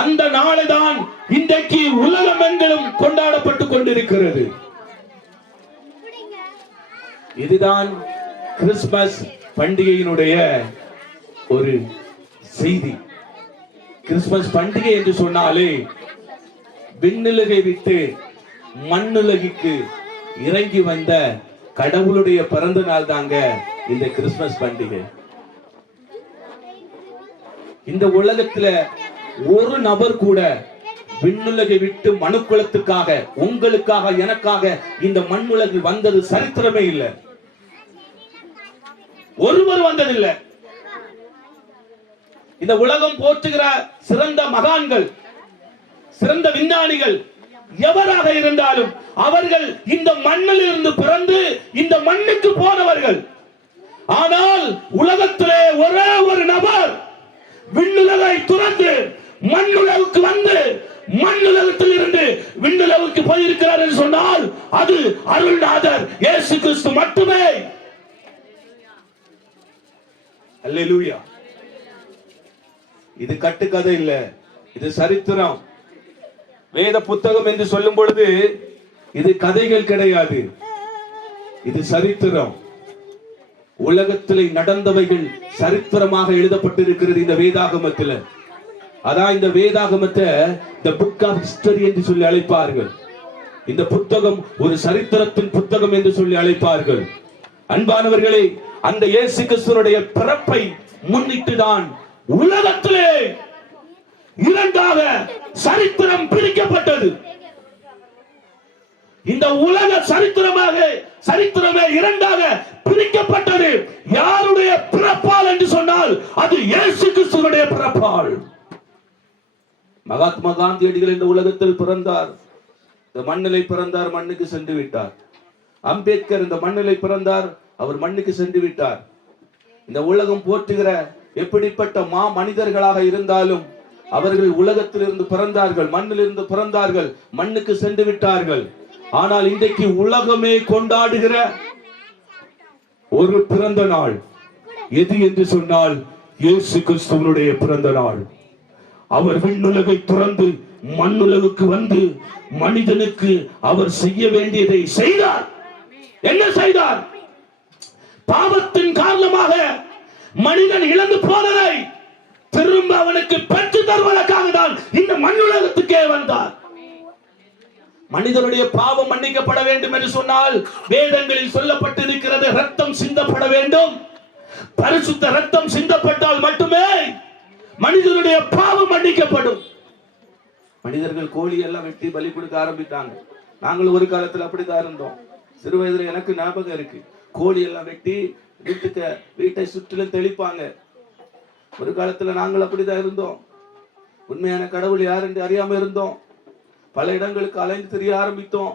அந்த நாளைதான் இன்றைக்கு உலகமெங்கிலும் கொண்டாடப்பட்டுக் கொண்டிருக்கிறது. இதுதான் கிறிஸ்துமஸ் பண்டிகையினுடைய ஒரு செய்தி. கிறிஸ்துமஸ் பண்டிகை என்று சொன்னாலே விண்ணுலகை விட்டு மண்ணுலகிற்கு இறங்கி வந்த கடவுளுடைய பிறந்த நாள் தாங்க இந்த கிறிஸ்துமஸ் பண்டிகை. இந்த உலகத்துல ஒரு நபர் கூட விண்ணுலகை விட்டு மனுக்குலத்துக்காக, உங்களுக்காக, எனக்காக இந்த மண்ணுலகில் வந்தது சரித்திரமே இல்லை. ஒருவர் வந்ததில்லை. இந்த உலகம் போற்றுகிற சிறந்த மகான்கள், சிறந்த விஞ்ஞானிகள் எவராக இருந்தாலும் அவர்கள் இந்த மண்ணில் இருந்து பிறந்து இந்த மண்ணுக்கு போனவர்கள். ஆனால் உலகத்திலே ஒரே ஒரு நபர் விண்ணுலகை துறந்து மண்ணுலகுக்கு வந்து மண்ணுலகத்தில் இருந்து விண்ணுலகுக்கு போயிருக்கிறார் என்று சொன்னால் அது அருள்நாதர் இயேசு கிறிஸ்து மட்டுமே. அல்லேலூயா. இது கட்டுக்கதை இல்ல, இது சரித்திரம். வேத புத்தகம் என்று சொல்லும் பொழுது இது கதைகள் கிடையாது, இது சரித்திரம். உலகத்தில் நடந்தவைகள் சரித்திரமாக எழுதப்பட்டிருக்கிறது இந்த வேதாகமத்தில். அதான் இந்த வேதாகமத்தை the book of history என்று சொல்லி அழைப்பார்கள். இந்த புத்தகம் ஒரு சரித்திரத்தின் புத்தகம் என்று சொல்லி அழைப்பார்கள். அன்பானவர்களே, அந்த இயேசு கிறிஸ்துவினுடைய பிறப்பை முன்னிட்டுதான் உலகத்திலே இரண்டாக சரித்திரம் பிரிக்கப்பட்டது. இந்த உலக சரித்திரமே இரண்டாக பிரிக்கப்பட்டது. யாருடைய பிறப்பால் என்று சொன்னால் அது இயேசு கிறிஸ்துவினுடைய பிறப்பால். மகாத்மா காந்தியடிகள் இந்த உலகத்தில் பிறந்தார், இந்த மண்ணிலை பிறந்தார், மண்ணுக்கு சென்று விட்டார். அம்பேத்கர் இந்த மண்ணிலை பிறந்தார், அவர் மண்ணுக்கு சென்று விட்டார். இந்த உலகம் போற்றுகிற எப்படிப்பட்ட மா மனிதர்களாக இருந்தாலும் அவர்கள் உலகத்திலிருந்து பிறந்தார்கள், மண்ணிலிருந்து பிறந்தார்கள், மண்ணுக்கு சென்று விட்டார்கள். ஆனால் இன்றைக்கு உலகமே கொண்டாடுகிற ஒரு பிறந்த நாள் எது என்று சொன்னால் இயேசு கிறிஸ்துவினுடைய பிறந்த நாள். அவர் விண்ணுலகை துறந்து மண்ணுலகுக்கு வந்து மனிதனுக்கு அவர் செய்ய வேண்டியதை செய்தார். என்ன செய்தார்? பாவத்தின் காரணமாக மனிதன் இழந்து போனதை திரும்ப அவனுக்கு பெற்று தருவதற்காக தான் இந்த மண்ணுலகத்துக்கே வந்தார். மனிதனுடைய பாவம் மன்னிக்கப்பட வேண்டும் என்று சொன்னால் வேதங்களில் சொல்லப்பட்டிருக்கிறது, ரத்தம் சிந்தப்பட வேண்டும். பரிசுத்த ரத்தம் சிந்தப்பட்டால் மட்டுமே மனிதனுடைய பாவம் மன்னிக்கப்படும். மனிதர்கள் கோழி எல்லாம் வெட்டி பலி கொடுக்க ஆரம்பித்தாங்க. நாங்கள் ஒரு காலத்தில் அப்படித்தான் இருந்தோம். சிறு வயதுல எனக்கு ஞாபகம் இருக்கு, கோழி எல்லாம் வெட்டி வீட்டை சுற்றிலும் தெளிப்பாங்க. ஒரு காலத்துல நாங்கள் அப்படிதான் இருந்தோம். உண்மையான கடவுள் யார் என்று அறியாம இருந்தோம். பல இடங்களுக்கு அலைந்து தெரிய ஆரம்பித்தோம்.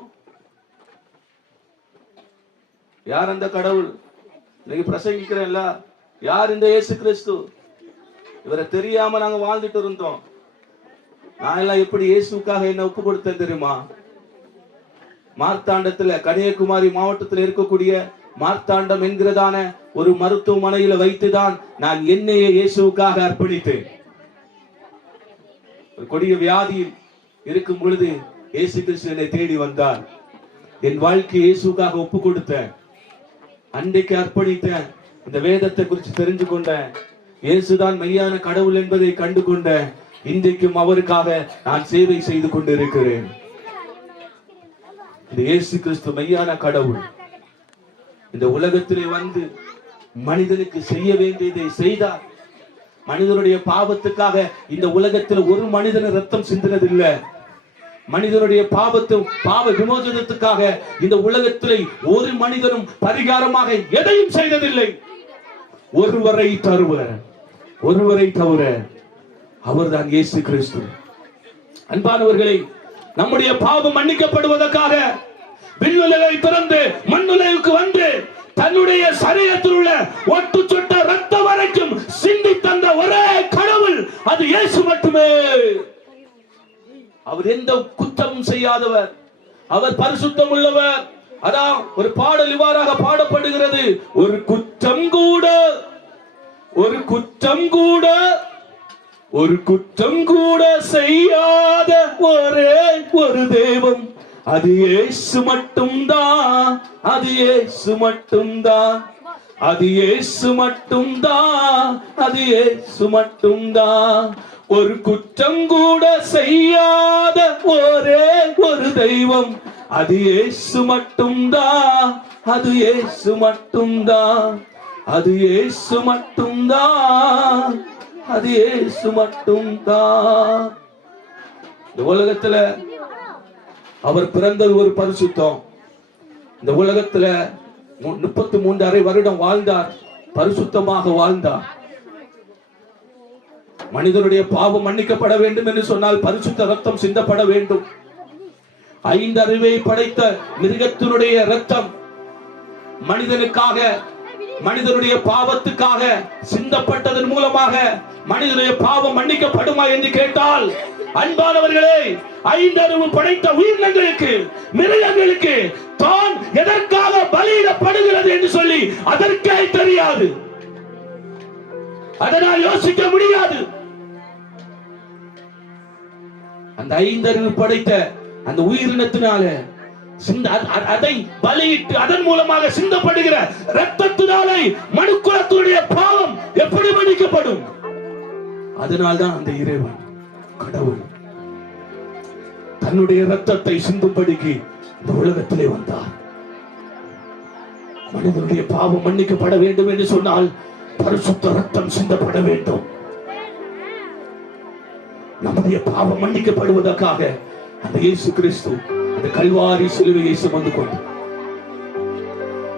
யார் அந்த கடவுள்? இன்னைக்கு பிரசங்கிக்கிறேன்ல, யார் இந்த இயேசு கிறிஸ்து? இவரை தெரியாம நாங்க வாழ்ந்துட்டு இருந்தோம். நான் எல்லாம் எப்படி இயேசுக்காக என்ன ஒப்பு கொடுத்தேன் தெரியுமா? மார்த்தாண்டத்துல, கன்னியாகுமரி மாவட்டத்தில் இருக்கக்கூடிய மார்த்தாண்டம் என்கிறதான ஒரு மருத்துவமனையில வைத்துதான் நான் என்னையே இயேசுக்காக அர்ப்பணித்தேன். ஒரு கொடிய வியாதியில் இருக்கும் பொழுது இயேசு கிறிஸ்து என்னை தேடி வந்தார். என் வாழ்க்கையை இயேசுக்காக ஒப்பு கொடுத்தேன். அன்றைக்கு அர்ப்பணித்தேன். இந்த வேதத்தை குறித்து தெரிஞ்சு கொண்டேன். இயேசுதான் மெய்யான கடவுள் என்பதை கண்டு கொண்டேன். இன்றைக்கும் அவருக்காக நான் சேவை செய்து கொண்டிருக்கிறேன். இந்த இயேசு கிறிஸ்து மெய்யான கடவுள். இந்த உலகத்திலே வந்து மனிதனுக்கு செய்ய வேண்டியதை செய்தார். மனிதனுடைய பாவத்துக்காக இந்த உலகத்தில் ஒரு மனிதன் ரத்தம் சிந்தினதில்லை. மனிதனுடைய பாவ விமோசனத்துக்காக இந்த உலகத்திலே ஒரு மனிதனும் பரிகாரமாக எதையும் செய்ததில்லை. ஒருவரை தவிர அவர்தான் இயேசு கிறிஸ்து. அன்பானவர்களே, நம்முடைய பாவம் மன்னிக்கப்படுவதற்காக விண்ணுலகை திறந்து மண்ணுலகுக்கு வந்து தன்னுடைய சரீரத்தில் உள்ள ஒட்டு சொட்ட ரத்தம் வரைக்கும் சிந்தி தந்த ஒரே கடவுள் அது இயேசு மட்டுமே. அவர் எந்த குற்றமும் செய்யாதவர். அவர் பரிசுத்தம் உள்ளவர். அதான் ஒரு பாடல் இவ்வாறாக பாடப்படுகிறது: ஒரு குற்றம் கூட செய்யாத ஒரே ஒரு தெய்வம் அது இயேசு மட்டும்தான். அது இயேசு மட்டும்தான். ஒரு குற்றம் கூட செய்யாத ஒரே ஒரு தெய்வம் அது இயேசு மட்டும்தான். அது இயேசு மட்டும்தான். அது இயேசு மட்டும்தான். அது இயேசு மட்டும்தான். இந்த உலகத்துல அவர் பிறந்தது ஒரு பரிசுத்தம். இந்த உலகத்துல 33 வருடம் வாழ்ந்தார். பரிசுத்தமாக வாழ்ந்தார். மனிதனுடைய பாவம் மன்னிக்கப்பட வேண்டும் என்று சொன்னால் பரிசுத்த ரத்தம் சிந்தப்பட வேண்டும். 5 அறிவை படைத்த மிருகத்தினுடைய ரத்தம் மனிதனுக்காக, மனிதனுடைய பாவத்துக்காக சிந்தப்பட்டதன் மூலமாக மனிதனுடைய பாவம் மன்னிக்கப்படுமா என்று கேட்டால், அன்பானவர்களே, 5 அறிவு படைத்த உயிரினங்களுக்கு, மிருகங்களுக்கு தான் எதற்காக பலியிடப்படுகிறது என்று சொல்லி அதற்கே தெரியாது. அதனால் யோசிக்க முடியாது. அந்த 5 அறிவு படைத்த அந்த உயிரினத்தினால அதை பலியிட்டு அதன் மூலமாக சிந்தப்படுகிற இரத்தத்தினாலே மனுக்குலத்துடைய பாவம் எப்படி மன்னிக்கப்படும்? அதனால்தான் அந்த இறைவன் கடவுள் தன்னுடைய இரத்தத்தை சிந்தும்படிக்கு இந்த உலகத்திலே வந்தார். மனிதனுடைய பாவம் மன்னிக்கப்பட வேண்டும் என்று சொன்னால் பரிசுத்த ரத்தம் சிந்தப்பட வேண்டும். நம்முடைய பாவம் மன்னிக்கப்படுவதற்காக அந்த இயேசு கிறிஸ்து அந்த கல்வாரி சிலுவையை சுமந்து கொண்டு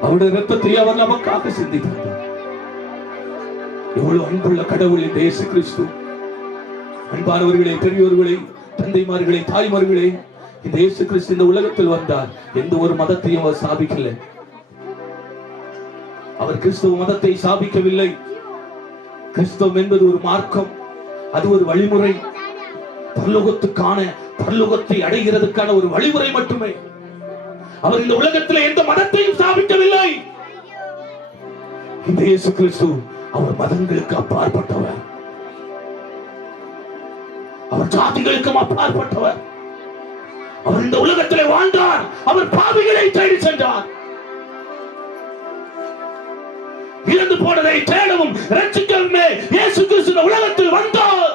அவருடைய ரத்தத்தை அவர் நமக்காக சிந்தித்தார். எவ்வளவு அன்புள்ள கடவுள் இந்த இயேசு கிறிஸ்து. அன்பானவர்களே, பெரியோர்களே, தந்தைமார்களே, தாய்மார்களே, இந்த இயேசு கிறிஸ்து இந்த உலகத்தில் வந்தார். எந்த ஒரு மதத்தையும் அவர் ஸ்தாபிக்கல. அவர் கிறிஸ்துவ மதத்தை ஸ்தாபிக்கவில்லை. கிறிஸ்தவம் என்பது ஒரு மார்க்கம், அது ஒரு வழிமுறை, பரலோகத்தை அடைகிறதுக்கான ஒரு வழிமுறை மட்டுமே. அவர் இந்த உலகத்தில் எந்த மதத்தையும் ஸ்தாபிக்கவில்லை. இந்த இயேசு கிறிஸ்து அவர் மதங்களுக்கு அப்பாற்பட்டவர். அவர் ஜாதிகளுக்கும் அப்பாற்பட்டவர். அவர் இந்த உலகத்திலே வாழ்ந்தார். அவர் பாவிகளை தேடி சென்றார். இறந்து போனதை தேடவும் ரட்சிக்கவுமே இயேசு கிறிஸ்து இந்த உலகத்தில் வந்தார்.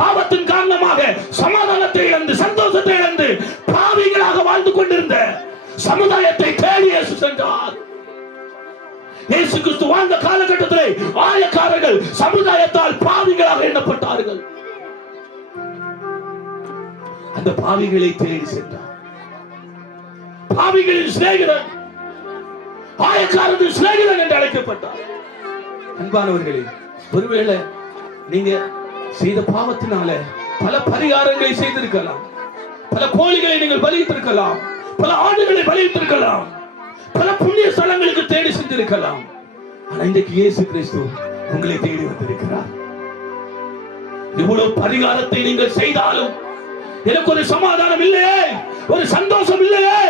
பாவத்தின் காரணமாக சமாதானத்தை இழந்து, சந்தோஷத்தை இழந்து, பாவிகளாக வாழ்ந்து கொண்டிருந்த சமுதாயத்தை தேடி இயேசு சென்றார். இயேசு கிறிஸ்து வாழ்ந்த காலகட்டத்திலே ஆயக்காரர்கள் சமுதாயத்தால் பாவிகளாக எண்ணப்பட்டார்கள். அந்த பாவிகளை தேடி சென்றார். பாவிகளின் சிநேகிதன், ஆயக்காரரின் சிநேகிதன் என்று அழைக்கப்பட்டார். அன்பானவர்களே, ஒருவேளை நீங்க செய்த பாவத்தினால பல பரிகாரங்களை செய்திருக்கலாம், பல கோழிகளை நீங்கள் பலியிட்டிருக்கலாம், பல ஆடுகளை பலியிட்டிருக்கலாம், பல புண்ணிய ஸ்தலங்களுக்கு தேடி சென்றிருக்கலாம். ஆனா இன்றைக்கு இயேசு கிறிஸ்து உங்களை தேடி வந்திருக்கிறார். இவ்வளவு பரிகாரத்தை நீங்கள் செய்தாலும் எனக்கு ஒரு சமாதானம் இல்லையே, ஒரு சந்தோஷம் இல்லையே,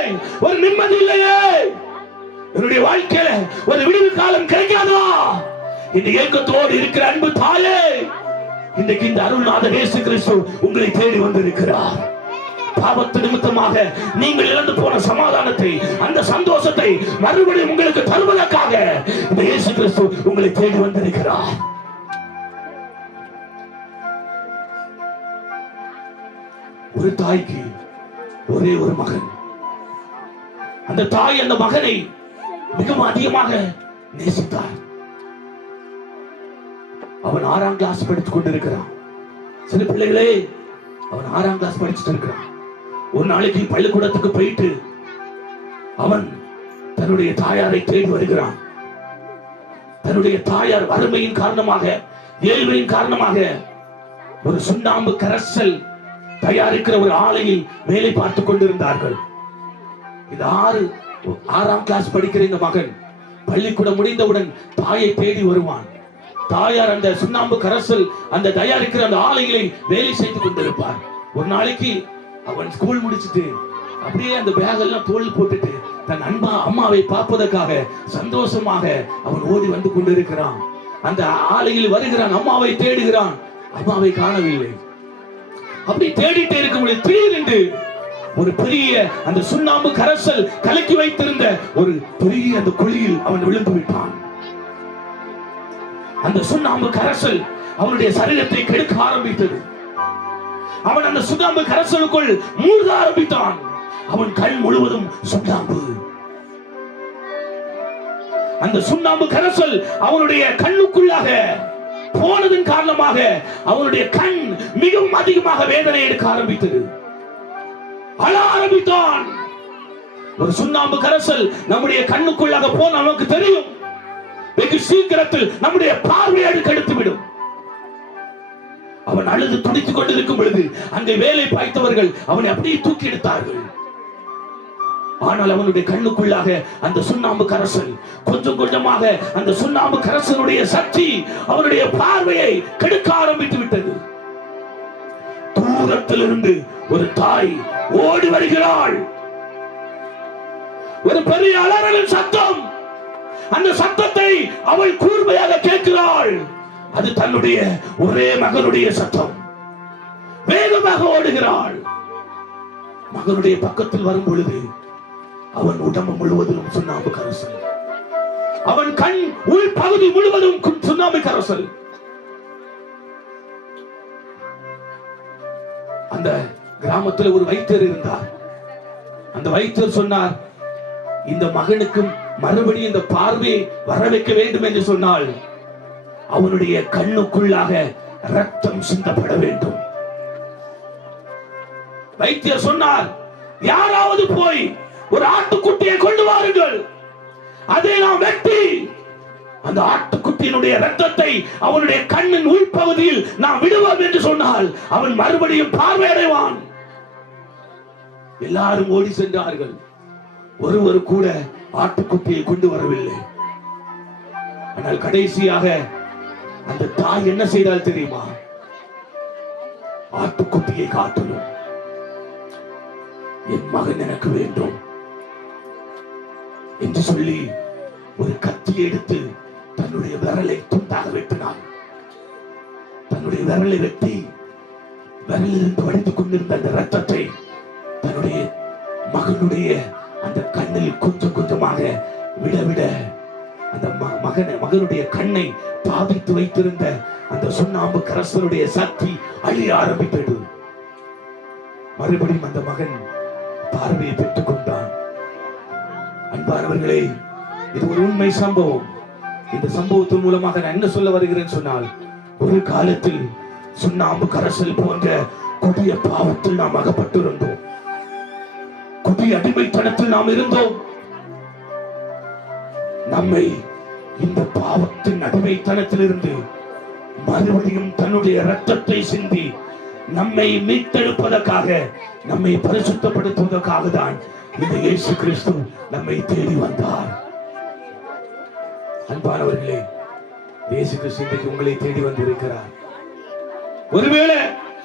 ஒரு நிம்மதி இல்லையே, என்னுடைய வாழ்க்கையில ஒரு விடுவு காலம் கிடைக்காதா இந்த ஏக்கத்தோடு இருக்கிற அன்பு தாயே, இன்றைக்கு இந்த அருள்நாதர் இயேசு கிறிஸ்து உங்களை தேடி வந்திருக்கிறார். பாவத்து நிமித்தமாக நீங்கள் இழந்து போன சமாதானத்தை, அந்த சந்தோஷத்தை மறுபடியும் உங்களுக்கு தருவதற்காக இந்த இயேசு கிறிஸ்து உங்களை தேடி வந்திருக்கிறார். ஒரு தாய்க்கு ஒரே ஒரு மகன். அந்த தாய் அந்த மகனை மிகவும் அதிகமாக நேசித்தார். அவன் 6ஆம் கிளாஸ் படித்துக் கொண்டிருக்கிறான். சில பிள்ளைகளே, அவன் 6ஆம் கிளாஸ் படிச்சுட்டு இருக்கிறான். ஒரு நாளைக்கு பள்ளிக்கூடத்துக்கு போயிட்டு அவன் தன்னுடைய தாயாரை தேடி வருகிறான். தன்னுடைய தாயார் வறுமையின் காரணமாக, ஏழ்மையின் காரணமாக ஒரு சுண்ணாம்பு கரைசல் தயாரிக்கிற ஒரு ஆலையில் வேலை பார்த்துக் கொண்டிருந்தார்கள். இது 6ஆம் கிளாஸ் படிக்கிற இந்த மகன் பள்ளிக்கூடம் முடிந்தவுடன் தாயை தேடி வருவான். தாயார் அந்த சுண்ணாம்பு கரைசல் அந்த தயாரிக்கிற அந்த ஆலைகளை வேலை செய்து கொண்டிருப்பார். ஒரு நாளைக்கு அவன் ஸ்கூல் முடிச்சுட்டு அப்படியே அந்த பேக் எல்லாம் தோல் போட்டுட்டு தன் அம்மாவை பார்ப்பதற்காக சந்தோஷமாக அவன் ஓடி வந்து கொண்டிருக்கிறான். அந்த ஆலையில் வருகிறான், அம்மாவை தேடுகிறான், அம்மாவை காணவில்லை. அப்படி தேடிட்டே இருக்கும் பொழுது திடீரென்று ஒரு பெரிய அந்த சுண்ணாம்பு கரைசல் கலக்கி வைத்திருந்த ஒரு பெரிய அந்த குழியில் அவன் விழுந்து விட்டான். அந்த சுண்ணாம்பு கரைசல் அவனுடைய சரீரத்தை கெடுக்க ஆரம்பித்தது. அவன் அந்த சுண்ணாம்பு கரைசலுக்குள் மூழ்க ஆரம்பித்தான். அவன் கண் முழுவதும் சுண்ணாம்பு. அந்த சுண்ணாம்பு கரைசல் அவனுடைய கண்ணுக்குள்ளாக போனதன் காரணமாக அவனுடைய கண் மிகவும் அதிகமாக வேதனை எடுக்க ஆரம்பித்தது. அழ ஆரம்பித்தான். ஒரு சுண்ணாம்பு கரைசல் நம்முடைய கண்ணுக்குள்ளாக போன நமக்கு தெரியும், வெகு சீக்கிரத்தில் நம்முடைய பார்வையை கெடுத்து விடும். அவன் அழுது துடித்துக் கொண்டிருக்கும் பொழுது அங்கே வேலை பாய்த்தவர்கள் அவனை அப்படியே தூக்கி எடுத்தார்கள். ஆனால் அவனுடைய கண்ணுக்குள்ளாக அந்த சுண்ணாம்பு கரைசல் கொஞ்சம் கொஞ்சமாக அந்த சுண்ணாம்பு கரைசலுடைய சக்தி அவனுடைய பார்வையை கெடுக்க ஆரம்பித்து விட்டது. தூரத்திலிருந்து ஒரு தாய் ஓடி வருகிறாள். ஒரு பெரிய அலறலின் சத்தம். அந்த சத்தத்தை அவள் கூர்மையாக கேட்கிறாள். அது தன்னுடைய ஒரே மகனுடைய சத்தம். வேகமாக ஓடுகிறாள். மகனுடைய பக்கத்தில் வரும் பொழுது அவன் உடம்பு முழுவதும் சுண்ணாம்பு கரைசல், அவன் கண் உள் பகுதி முழுவதும் சுண்ணாம்பு கரைசல். அந்த கிராமத்தில் ஒரு வைத்தியர் இருந்தார். அந்த வைத்தியர் சொன்னார், இந்த மகனுக்கும் மறுபடியும் இந்த பார்வையை வர வைக்க வேண்டும் என்று சொன்னால் அவனுடைய கண்ணுக்குள்ளாக ரத்தம் சிந்தப்பட வேண்டும். வைத்தியர் சொன்னார், யாராவது போய் ஒரு ஆட்டுக்குட்டியை கொண்டு வாருங்கள், அதை நாம் வெட்டி அந்த ஆட்டுக்குட்டியினுடைய ரத்தத்தை அவனுடைய கண்ணின் உள்பகுதியில் நாம் விடுவோம் என்று சொன்னால் அவன் மறுபடியும் பார்வையடைவான். எல்லாரும் ஓடி சென்றார்கள். ஒருவர் கூட ஆட்டுக்குட்டியை கொண்டு வரவில்லை. ஆனால் கடைசியாக அந்த தாய் என்ன செய்தால் தெரியுமா? ஆட்டுக்குட்டியை காட்டணும், என் மகன் எனக்கு வேண்டும் என்று சொல்லி ஒரு கத்தி எடுத்து தன்னுடைய விரலை துண்டாக வெட்டினார். தன்னுடைய விரலை வெட்டி விரலிலிருந்து வடித்துக் கொண்டிருந்த அந்த ரத்தத்தை தன்னுடைய மகனுடைய அந்த கண்ணில் கொஞ்சம் கொஞ்சமாக விட விட அந்த மகனுடைய கண்ணை பாதித்து வைத்திருந்த அந்த சுண்ணாம்பு கரைசலுடைய சக்தி அழிய ஆரம்பித்தது. மறுபடியும் அந்த மகன் பார்வையை பெற்றுக் கொண்டான். அன்பானவர்களே, இது ஒரு உண்மை சம்பவம். இந்த சம்பவத்தின் மூலமாக நான் என்ன சொல்ல வருகிறேன் சொன்னால், ஒரு காலத்தில் சுண்ணாம்பு கரைசல் போன்ற கொடிய பாவத்தில் நாம் அகப்பட்டிருந்தோம். குடி அடிமைத்தனத்தில் நாம் இருந்தோம். நம்மை இந்த பாவத்தின் அடிமைத்தனத்தில் இருந்து மறுபடியும் தன்னுடைய இரத்தத்தை சிந்தி நம்மை மீட்டெடுப்பதற்காக, நம்மை பரிசுத்தப்படுத்துவதற்காக தான் இந்த இயேசு கிறிஸ்து நம்மை தேடி வந்தார். அன்பானவர்களே, இயேசு கிறிஸ்து இன்றைக்கு உங்களை தேடி வந்திருக்கிறார். ஒருவேளை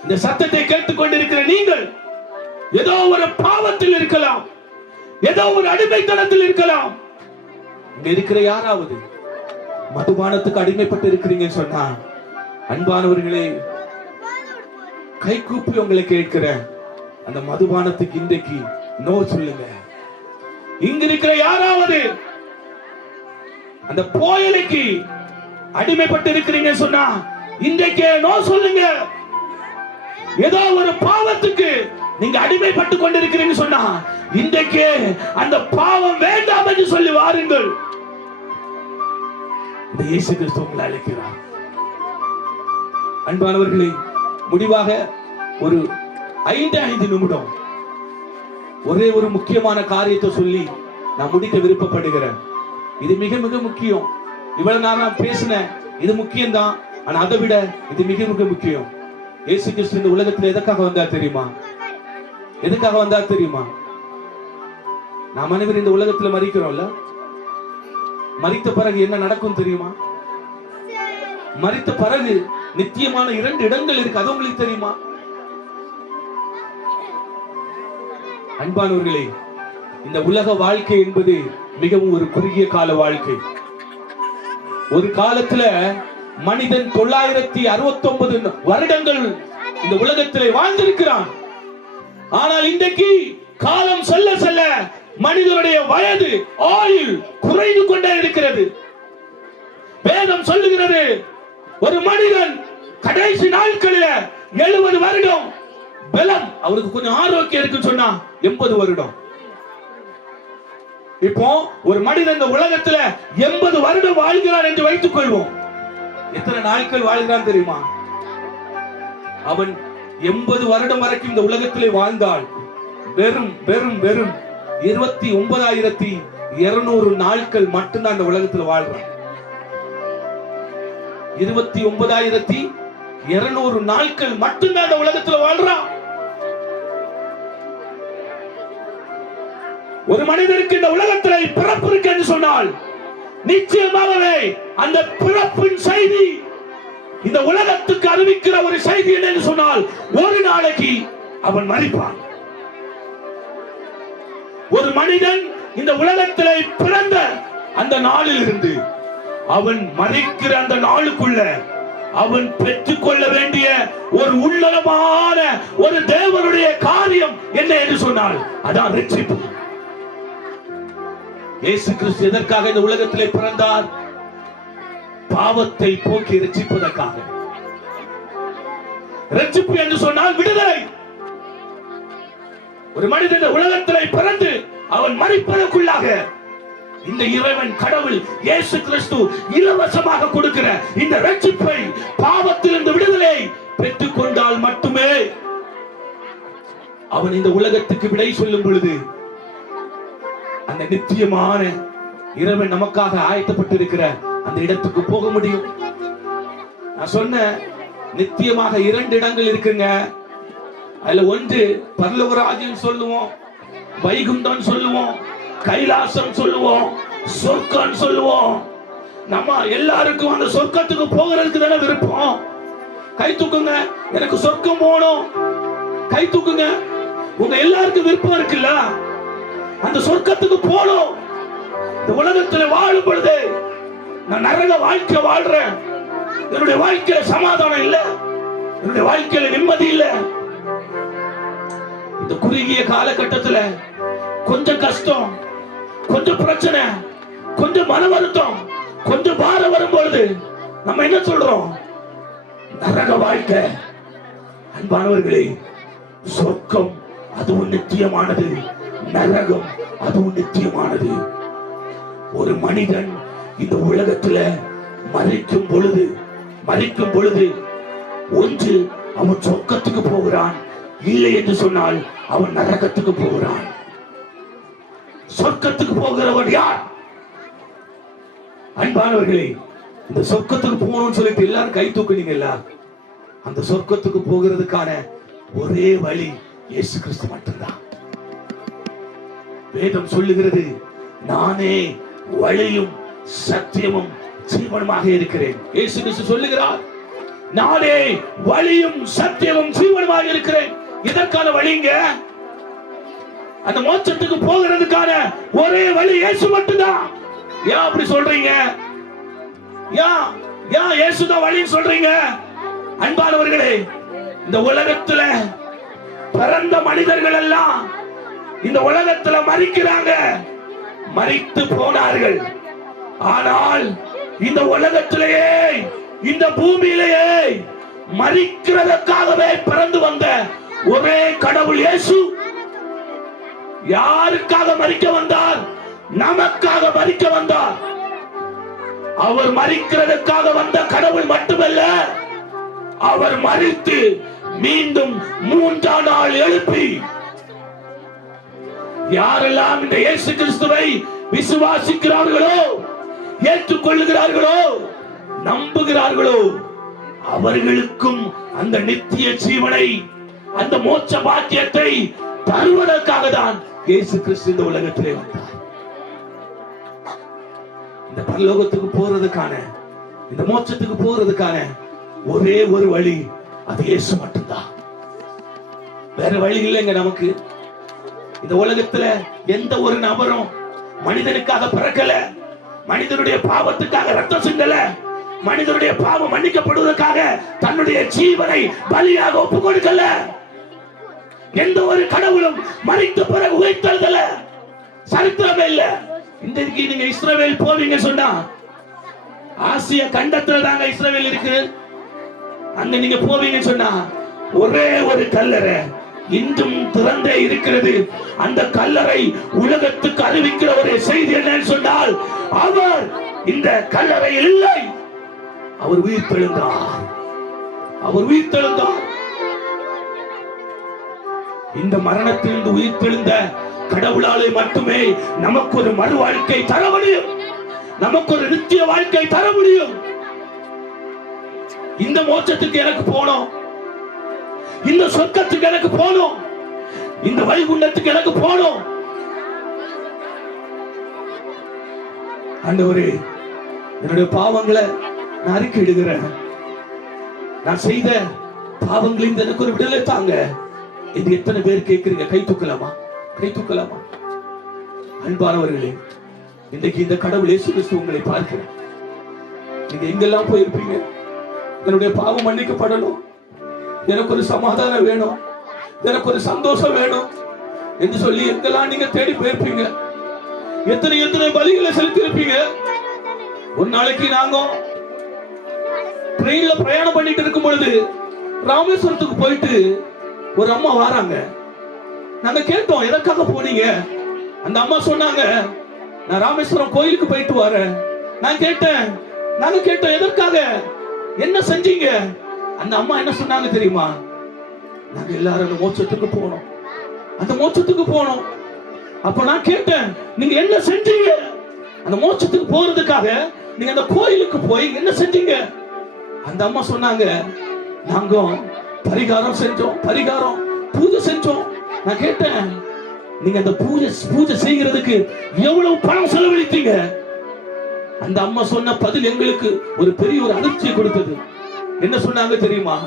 இந்த சத்தத்தை கேட்டுக் கொண்டிருக்கிற நீங்கள் ஏதோ ஒரு பாவத்தில் இருக்கலாம், ஏதோ ஒரு அடிமைத்தனத்தில் இருக்கலாம். இங்க இருக்கிற யாராவது மதுபானத்துக்கு அடிமைப்பட்டு இருக்கிறீங்கன்னு சொன்னா, அன்பானவர்களே, கை கூப்பி உங்களை கேட்கிறேன், அந்த மதுபானத்துக்கு இன்றைக்கு நோ சொல்லுங்க. இங்க இருக்கிற யாராவது அந்த போயலுக்கு அடிமைப்பட்டு இருக்கிறீங்க சொன்னா இன்றைக்கு நோ சொல்லுங்க. ஏதோ ஒரு பாவத்துக்கு நீங்க அடிமைப்பட்டு கொண்டிருக்கிறீங்க சொன்னா இன்றைக்கு அந்த பாவம் வேண்டாம் என்று சொல்லி வாருங்கள். இந்த இயேசு கிறிஸ்து உங்களை அழைக்கிறார். அன்பானவர்களே, முடிவாக ஒரு 5 நிமிடம் ஒரே ஒரு முக்கியமான காரியத்தை சொல்லி நான் முடிக்க விருப்பப்படுகிறேன். இது மிக மிக முக்கியம். இவ்வளவு நேரம் நான் பேசினேன், இது முக்கியம்தான். ஆனா அதை விட இது மிக மிக முக்கியம். இயேசு கிறிஸ்து இந்த உலகத்துல எதற்காக வந்தார் தெரியுமா? எதுக்காக வந்தார் தெரியுமா? நாம் அனைவரும் இந்த உலகத்துல மரிக்கிறோம்ல, மரித்த பிறகு என்ன நடக்கும் தெரியுமா? மரித்த பிறகு நித்தியமான 2 இடங்கள் இருக்கு. அது உங்களுக்கு தெரியுமா? அன்பானவர்களே, இந்த உலக வாழ்க்கை என்பது மிகவும் ஒரு குறுகிய கால வாழ்க்கை. ஒரு காலத்துல மனிதன் 969 வருடங்கள் இந்த உலகத்திலே வாழ்ந்திருக்கிறான். ஆனால் இன்றைக்கு காலம் செல்ல செல்ல மனிதனுடைய வயது ஆயுள் குறைந்து கொண்டே இருக்கிறது. வேதம் சொல்லுகிறது, ஒரு மனிதன் கடைசி நாட்களில் 70 வருடம் பலம், அவருக்கு கொஞ்சம் ஆரோக்கியம் இருக்கு சொன்னா 80 வருடம். இப்போ ஒரு மனிதன் இந்த உலகத்துல 80 வருடம் வாழ்கிறான் என்று வைத்துக் கொள்வோம். எத்தனை நாட்கள் வாழ்கிறான் தெரியுமா? அவன் 80 வருடம் வரைக்கும் இந்த உலகத்திலே வாழ்ந்தால் வெறும் வெறும் வெறும் 29,200 நாட்கள் மட்டும்தான் இந்த உலகத்தில் வாழ்றான். 29,200 நாட்கள் மட்டும்தான் இந்த உலகத்தில் வாழ்றான். ஒரு மனிதருக்கு இந்த உலகத்தில் பிறப்பு இருக்கு என்று சொன்னால் நிச்சயமாகவே அந்த பிறப்பின் செய்தி இந்த உலகத்துக்கு அறிவிக்கிற ஒரு செய்தி என்று சொன்னால் ஒரு நாளைக்கு அவன் மரிப்பான். ஒரு மனிதன் இந்த உலகத்திலே பிறந்த அந்த நாளில் இருந்து அவன் மரிக்கிற அந்த நாளுக்குள்ள அவன் பெற்றுக்கொள்ள வேண்டிய ஒரு உள்ளதமான ஒரு தேவனுடைய காரியம் என்ன என்று சொன்னால் அதான் ரட்சிப்பு. இயேசு கிறிஸ்து எதற்காக இந்த உலகத்திலே பிறந்தார்? பாவத்தை போக்கி ரட்சிப்பதற்காக. ரட்சிப்பு என்று சொன்னால் விடுதலை. ஒரு மனிதன் இந்த உலகத்திலே பிறந்து அவன் மரிப்பதற்குள்ளாக இந்த இறைவன் கடவுள் இயேசு கிறிஸ்து இலவசமாக கொடுக்கிற இந்த ரட்சிப்பை, பாவத்திலிருந்து விடுதலை பெற்றுக் கொண்டால் மட்டுமே அவன் இந்த உலகத்துக்கு விடை சொல்லும் பொழுது அந்த நித்தியமான இறைவன் நமக்காக ஆயத்தப்பட்டிருக்கிற அந்த இடத்துக்கு போக முடியும். நான் சொன்ன நித்தியமாக 2 இடங்கள் இருக்குங்க. அதுல ஒன்று பரலோக ராஜ்யம் சொல்லுவோம், வைகுண்டம் சொல்லுவோம், கைலாசம் சொல்லுவோம், சொர்க்கம் சொல்லுவோம். நம்ம எல்லாருக்கும் அந்த சொர்க்கத்துக்கு போகிறதுக்கு தானே விருப்பம். கை தூக்குங்க, எனக்கு சொர்க்கம் போகணும். கை தூக்குங்க. உங்க எல்லாருக்கும் விருப்பம் இருக்குல்ல, அந்த சொர்க்கத்துக்கு போகணும். இந்த உலகத்துல வாழும் பொழுது நான் நரக வாழ்க்கை வாழ்றேன், என்னுடைய வாழ்க்கையில சமாதானம் இல்ல, என்னுடைய வாழ்க்கையில நிம்மதி இல்ல. இந்த குறுகிய காலகட்டத்துல கொஞ்சம் கஷ்டம், கொஞ்சம் பிரச்சனை, கொஞ்சம் மன வருத்தம், கொஞ்சம் பாரம் வரும்பொழுது நம்ம என்ன சொல்றோம்? நரக வாழ்க்கை. அன்பானவர்களே, சொர்க்கம் அதுவும் நித்தியமானது, நரகம் அதுவும் நித்தியமானது. ஒரு மனிதன் இந்த உலகத்துல மரிக்கும் பொழுது ஒன்று அவன் சொர்க்கத்துக்கு போகிறான், இல்லை என்று சொன்னால் அவன் நரகத்துக்கு போகிறான். சொர்க்கத்துக்கு போகிறவர் யார்? அன்பானவர்களே, இந்த சொர்க்கத்துக்கு போகணும்னு சொல்லிட்டு எல்லாரும் கை தூக்குனீங்கல்ல, அந்த சொர்க்கத்துக்கு போகிறதுக்கான ஒரே வழி இயேசு கிறிஸ்து மட்டும்தான். வேதம் சொல்லுகிறது, நானே வழியும் சத்தியமும் ஜீவனுமாக இருக்கிறேன். இயேசு கிறிஸ்து சொல்லுகிறார், நானே வழியும் சத்தியமும் ஜீவனுமாக இருக்கிறேன். இதற்கான வழிங்க, அந்த மோட்சத்துக்கு போகிறதுக்கான ஒரே வழி இயேசு மட்டும்தான். ஏன் அப்படி சொல்றீங்க? ஏன் இயேசுதான் வழின்னு சொல்றீங்க? அன்பானவர்களே, இந்த உலகத்துல பிறந்த மனிதர்கள் எல்லாம் இந்த உலகத்துல மரிக்கிறாங்க, மரித்து போனார்கள். ஆனால் இந்த உலகத்திலேயே, இந்த பூமியிலேயே மரிக்கிறதற்காகவே பிறந்து வந்த ஒரே கடவுள் இயேசு. யாருக்காக மரிக்க வந்தார்? நமக்காக மரிக்க வந்தார். அவர் மரிக்கிறதுக்காக வந்த கடவுள் மட்டுமல்ல, அவர் மரித்து மீண்டும் 3ஆம் நாள் எழுப்பி, யாரெல்லாம் இந்த இயேசு கிறிஸ்துவை விசுவாசிக்கிறார்களோ, ஏற்றுக்கொள்ளுகிறார்களோ, நம்புகிறார்களோ, அவர்களுக்கும் அந்த நித்திய ஜீவனை, அந்த மோட்ச பாக்கியத்தை தருவதற்காக தான் இயேசு கிறிஸ்து இந்த உலகத்திலே வந்தார். இந்த பரலோகத்துக்கு போறதுக்கான, இந்த மோட்சத்துக்கு போறதுக்கான ஒரே ஒரு வழி, அது இயேசு மட்டும்தான். வேற வழி இல்லைங்க நமக்கு. இந்த உலகத்துல எந்த ஒரு நபரும் மனிதனுக்காக பிறக்கல, மனிதனுடைய பாவத்துக்காக ரத்தம் சிந்தல, மனிதனுடைய பாவம் மன்னிக்கப்படுவதற்காக தன்னுடைய ஜீவனை பலியாக ஒப்பு கொடுக்கல. எந்த ஒரு கடவுளும் மரித்த பிறகு உயிர்த்தெழுதல, சரித்திரமே இல்ல. இன்றைக்கு நீங்க இஸ்ரவேல் போவீங்க சொன்னா, ஆசிய கண்டத்துல தாங்க இஸ்ரவேல் இருக்கு. அங்க நீங்க போவீங்க சொன்னா, ஒரே ஒரு கல்லறை இன்றும் திறந்தே இருக்கிறது. அந்த கல்லறை உலகத்துக்கு அறிவிக்கிற ஒரு செய்தி என்னன்னு சொன்னால், அவர் இந்த கல்லறையில் இல்லை, அவர் உயிர்த்தெழுந்தார். அவர் உயிர்த்தெழுந்தார். இந்த மரணத்திலிருந்து உயிர்த்தெழுந்த கடவுளாலே மட்டுமே நமக்கு ஒரு மறு வாழ்க்கை தர முடியும், நமக்கு ஒரு நித்திய வாழ்க்கை தர முடியும். இந்த மோட்சத்துக்கு எனக்கு போனோம், இந்த சொர்க்கத்துக்கு எனக்கு போனோம், இந்த வைகுண்டத்துக்கு எனக்கு போனோம். ஆண்டவரே, என்னுடைய பாவங்களை நான் அறிக்கையிடுகிறேன். நான் செய்த பாவங்களின் எனக்கு ஒரு விடுதலை தாங்க. இது எத்தனை பேர் கேட்கிறீங்க? கை தூக்கலாமா? கை தூக்கலாமா? அன்பானவர்களே, இன்றைக்கு இந்த கடவுள் இயேசு கிறிஸ்து உங்களை பார்க்கிறேன். நீங்க எங்கெல்லாம் போயிருப்பீங்க? என்னுடைய பாவம் மன்னிக்கப்படணும், எனக்கு ஒரு சமாதானம் வேணும், எனக்கு ஒரு சந்தோஷம் வேணும் என்று சொல்லி எங்கெல்லாம் நீங்க தேடி போயிருப்பீங்க. எத்தனை எத்தனை பலிகளை செலுத்தி இருப்பீங்க. ஒரு நாளைக்கு நாங்க ட்ரெயின்ல பிரயாணம் பண்ணிட்டு இருக்கும் பொழுது ராமேஸ்வரத்துக்கு போயிட்டு ஒரு அம்மா வராங்க. நாங்க கேட்டோம், எதற்காக போனீங்க? அந்த அம்மா சொன்னாங்க, நான் ராமேஸ்வரம் கோயிலுக்கு போயிட்டு வரேன். நான் கேட்டேன், நாங்க கேட்டோம், எதற்காக, என்ன செஞ்சீங்க? அந்த அம்மா என்ன சொன்னாங்க தெரியுமா? நாங்க எல்லாரும் அந்த மோட்சத்துக்கு போனோம், அந்த மோட்சத்துக்கு போனோம். அப்ப நான் கேட்டேன், நீங்க என்ன செஞ்சீங்க? அந்த மோட்சத்துக்கு போறதுக்காக நீங்க அந்த கோயிலுக்கு போய் என்ன செஞ்சீங்க? அந்த அம்மா சொன்னாங்க, நாங்க பரிகாரம் செஞ்சோம், பரிகாரம் பூஜை செஞ்சோம். நான் கேட்டேன், நீங்க அந்த பூஜை செய்கிறதுக்கு எவ்வளவு பணம் செலவழித்தீங்க? அந்த அம்மா சொன்ன பதில் எங்களுக்கு ஒரு பெரிய ஒரு அதிர்ச்சியை கொடுத்தது. என்ன சொன்னாங்க தெரியுமா?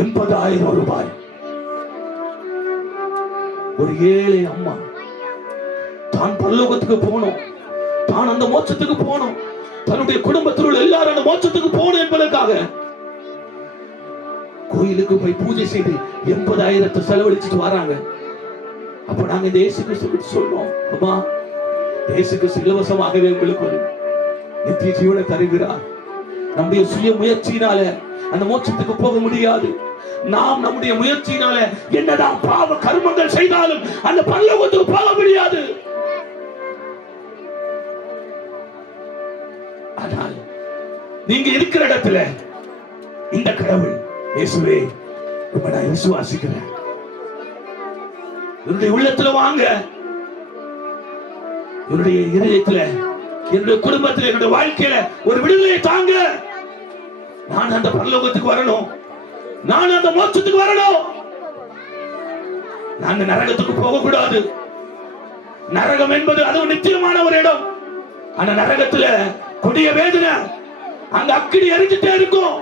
80,000 ரூபாய். ஒரு ஏழை அம்மா தான் பரலோகத்துக்கு போனோம், தான் அந்த மோட்சத்துக்கு போனோம், தன்னுடைய குடும்பத்தில் உள்ள எல்லாரும் அந்த மோட்சத்துக்கு போகணும் என்பதற்காக கோயிலுக்கு போய் பூஜை செய்து 80,000 செலவழிச்சிட்டு வராங்க. அப்ப நாங்க இந்த இயேசு கிறிஸ்துவுக்கு சொல்றோம், அம்மா, இயேசு கிறிஸ்து இலவசமாகவே உங்களுக்கு ஒரு நித்திய ஜீவனை தருகிறார். நம்முடைய சுய முயற்சியினால அந்த மோட்சத்துக்கு போக முடியாது. நாம் நம்முடைய முயற்சியினால என்னதான் பாவ கர்மங்கள் செய்தாலும் அந்த பரலோகத்துக்கு போக முடியாது. ஆனால் நீங்க இருக்கிற இடத்துல இந்த கடவுள் இயேசுவே ரொம்ப நான் விசுவாசிக்கிறேன், என்னுடைய உள்ளத்துல வாங்க, என்னுடைய இதயத்துல, என்னுடைய குடும்பத்துல, என்னுடைய வாழ்க்கையில ஒரு விடுதலை தாங்க. நான் அந்த பரலோகத்துக்கு வரணும், நான் அந்த மோட்சத்துக்கு வரணும். நான் நரகத்துக்கு போக கூடாது. நரகம் என்பது அது ஒரு நிச்சயமான ஒரு இடம். அந்த நரகத்துல கொடிய வேதனை, அந்த அக்கினி எரிஞ்சிட்டே இருக்கும்,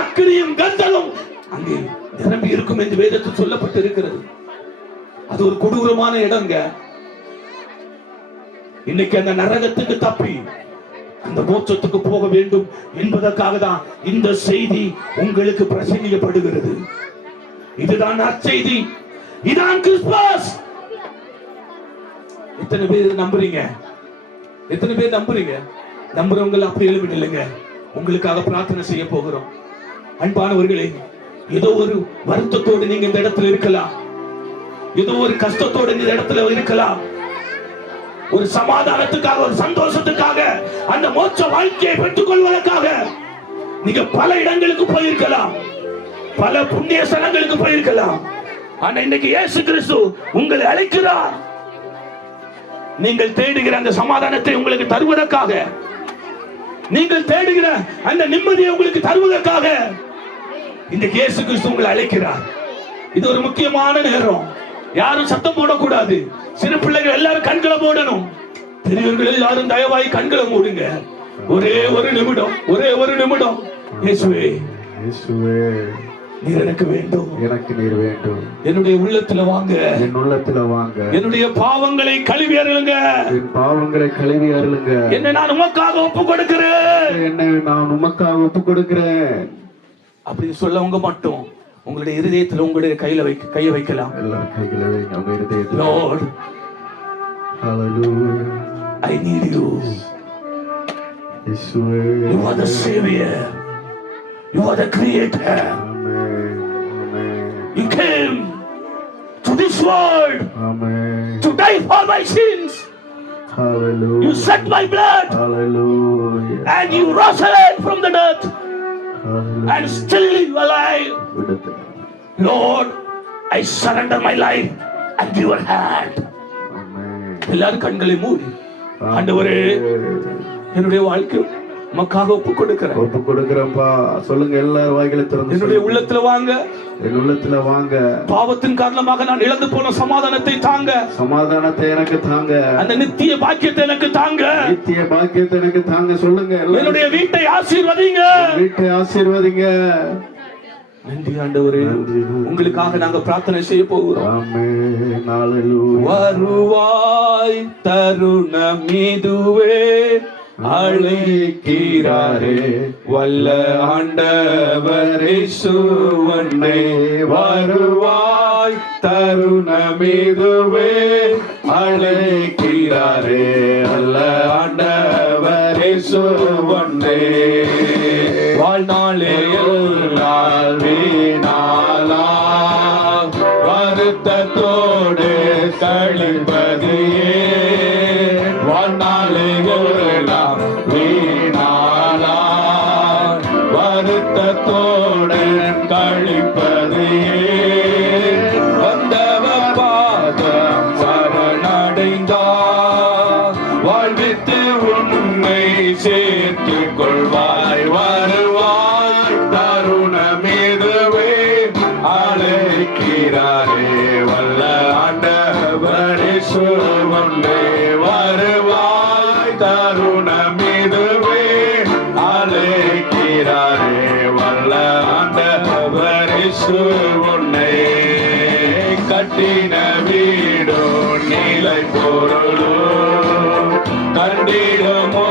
அக்கினியும் கந்தலும் அங்கே நிரம்பி இருக்கும் என்று வேதத்தில் சொல்லப்பட்டு இருக்கிறது. அது ஒரு கொடூரமான இடங்க. இன்னைக்கு அந்த நரகத்துக்கு தப்பி அந்த மோட்சத்துக்கு போக வேண்டும் என்பதற்காக தான் இந்த செய்தி உங்களுக்கு பிரசங்கிக்கப்படுகிறது. இதுதான் நற்செய்தி, இதுதான் கிறிஸ்துமஸ். எத்தனை பேர் நம்புறீங்க? எத்தனை பேர் நம்புறீங்க? நம்புறவங்க அப்படி எழுப்பிடலைங்க. உங்களுக்காக பிரார்த்தனை செய்ய போகிறோம். அன்பானவர்களே, ஏதோ ஒரு வருத்தத்தோடு நீங்க இந்த இடத்துல இருக்கலாம், ஏதோ ஒரு கஷ்டத்தோடு இந்த இடத்துல இருக்கலாம். ஒரு சமாதானத்துக்காக, ஒரு சந்தோஷத்துக்காக, அந்த மோட்ச வாழ்க்கையை பெற்றுக் கொள்வதற்காக நீங்க பல இடங்களுக்கு போயிருக்கலாம், பல புண்ணிய ஸ்தலங்களுக்கு போயிருக்கலாம். ஆனா இன்னைக்கு இயேசு கிறிஸ்து உங்களை அழைக்கிறார். நீங்கள் தேடுகிற அந்த சமாதானத்தை உங்களுக்கு தருவதற்காக, நீங்கள் தேடுகிற அந்த நிம்மதியை உங்களுக்கு தருவதற்காக இன்றைக்கு இயேசு கிறிஸ்து உங்களை அழைக்கிறார். இது ஒரு முக்கியமான நேரம். யாரும் சத்தம் போடக்கூடாது. சிறு பிள்ளைகள் எல்லாரும் கண்களை மூடணும். பெரியவர்கள் எல்லாரும் தயவாய் கண்களை மூடுங்க. ஒரே ஒரு நிமிடம், ஒரே ஒரு நிமிடம். இயேசுவே, இயேசுவே, நீர் எனக்கு வேண்டும், எனக்கு நீர் வேண்டும். என்னுடைய உள்ளத்துல வாங்க, என் உள்ளத்துல வாங்க. என்னுடைய பாவங்களை கழுவி அருளுங்க, என் பாவங்களை கழுவி அருளுங்க. என்னை நான் உமக்காக ஒப்பு கொடுக்கிறேன், என்னை நான் உமக்காக ஒப்பு கொடுக்கிறேன். அப்படி சொல்லவங்க மட்டும் உங்களுடைய இருதயத்தில் உங்களுடைய கையை வைக்கலாம். எல்லா கைகளை வைங்க உங்க இருதயத்தில். Lord, hallelujah, I need you. இயேசுவே, you are the savior, you are the creator. Amen, amen. You came to this world, amen, to die for my sins. Hallelujah. You shed my blood, hallelujah, and you rose again from the death. Hallelujah. And still alive. Lord, I surrender my life and give your hand. Amen. எல்லாரும் கண்களை மூடி, ஆண்டவரே, என்னுடைய வாழ்க்கை உமக்காக ஒப்பு கொடுக்கிறேன், ஒப்பு கொடுக்கிறேன்ப்பா சொல்லுங்க. எல்லாரும் வாய்களை திறந்து என்னுடைய உள்ளத்துல வாங்க, என் உள்ளத்துல வாங்க. பாவத்தின் காரணமாக நான் இழந்து போன சமாதானத்தை தாங்க, சமாதானத்தை எனக்கு தாங்க. அந்த நித்திய பாக்கியத்தை எனக்கு தாங்க, நித்திய பாக்கியத்தை எனக்கு தாங்க. சொல்லுங்க. என்னுடைய வீட்டை ஆசீர்வதிங்க, வீட்டை ஆசீர்வதிங்க. நன்றி ஆண்டவரே, உங்களுக்காக நாங்க பிரார்த்தனை செய்ய போகிறோம். ஆமென், ஹalleluya. வருவாய் தருணம் இதுவே, அழைக்கிறாரே வல்ல ஆண்டவர் இயேசு உன்னை. வருவாய் தருணம் இதுவே, அழைக்கிறாரே வல்ல ஆண்டவர் இயேசு உன்னை. வாழ்நாளே எல்லாம் வீணாலா வருத்தத்தோடு கழிப்பதே, வாழ்நாளே எல்லாம் வீணாலா வருத்தத்தோடு கழிப்பதே. வந்தவர் பாதம் சரணடைந்தார், வாழ்வித்து உண்மை சேர்த்துக் கொள்வாய். வருவாய் தருணம் இதுவே, அழைக்கிறாரே வல்ல ஆண்டவர் இயேசு உன்னை. வருவாய் தருணம் இதுவே, அழைக்கிறாரே வல்ல ஆண்டவர் இயேசு உன்னை. கட்டின வீடோ நிலை பொருளோ கண்டிடுமோ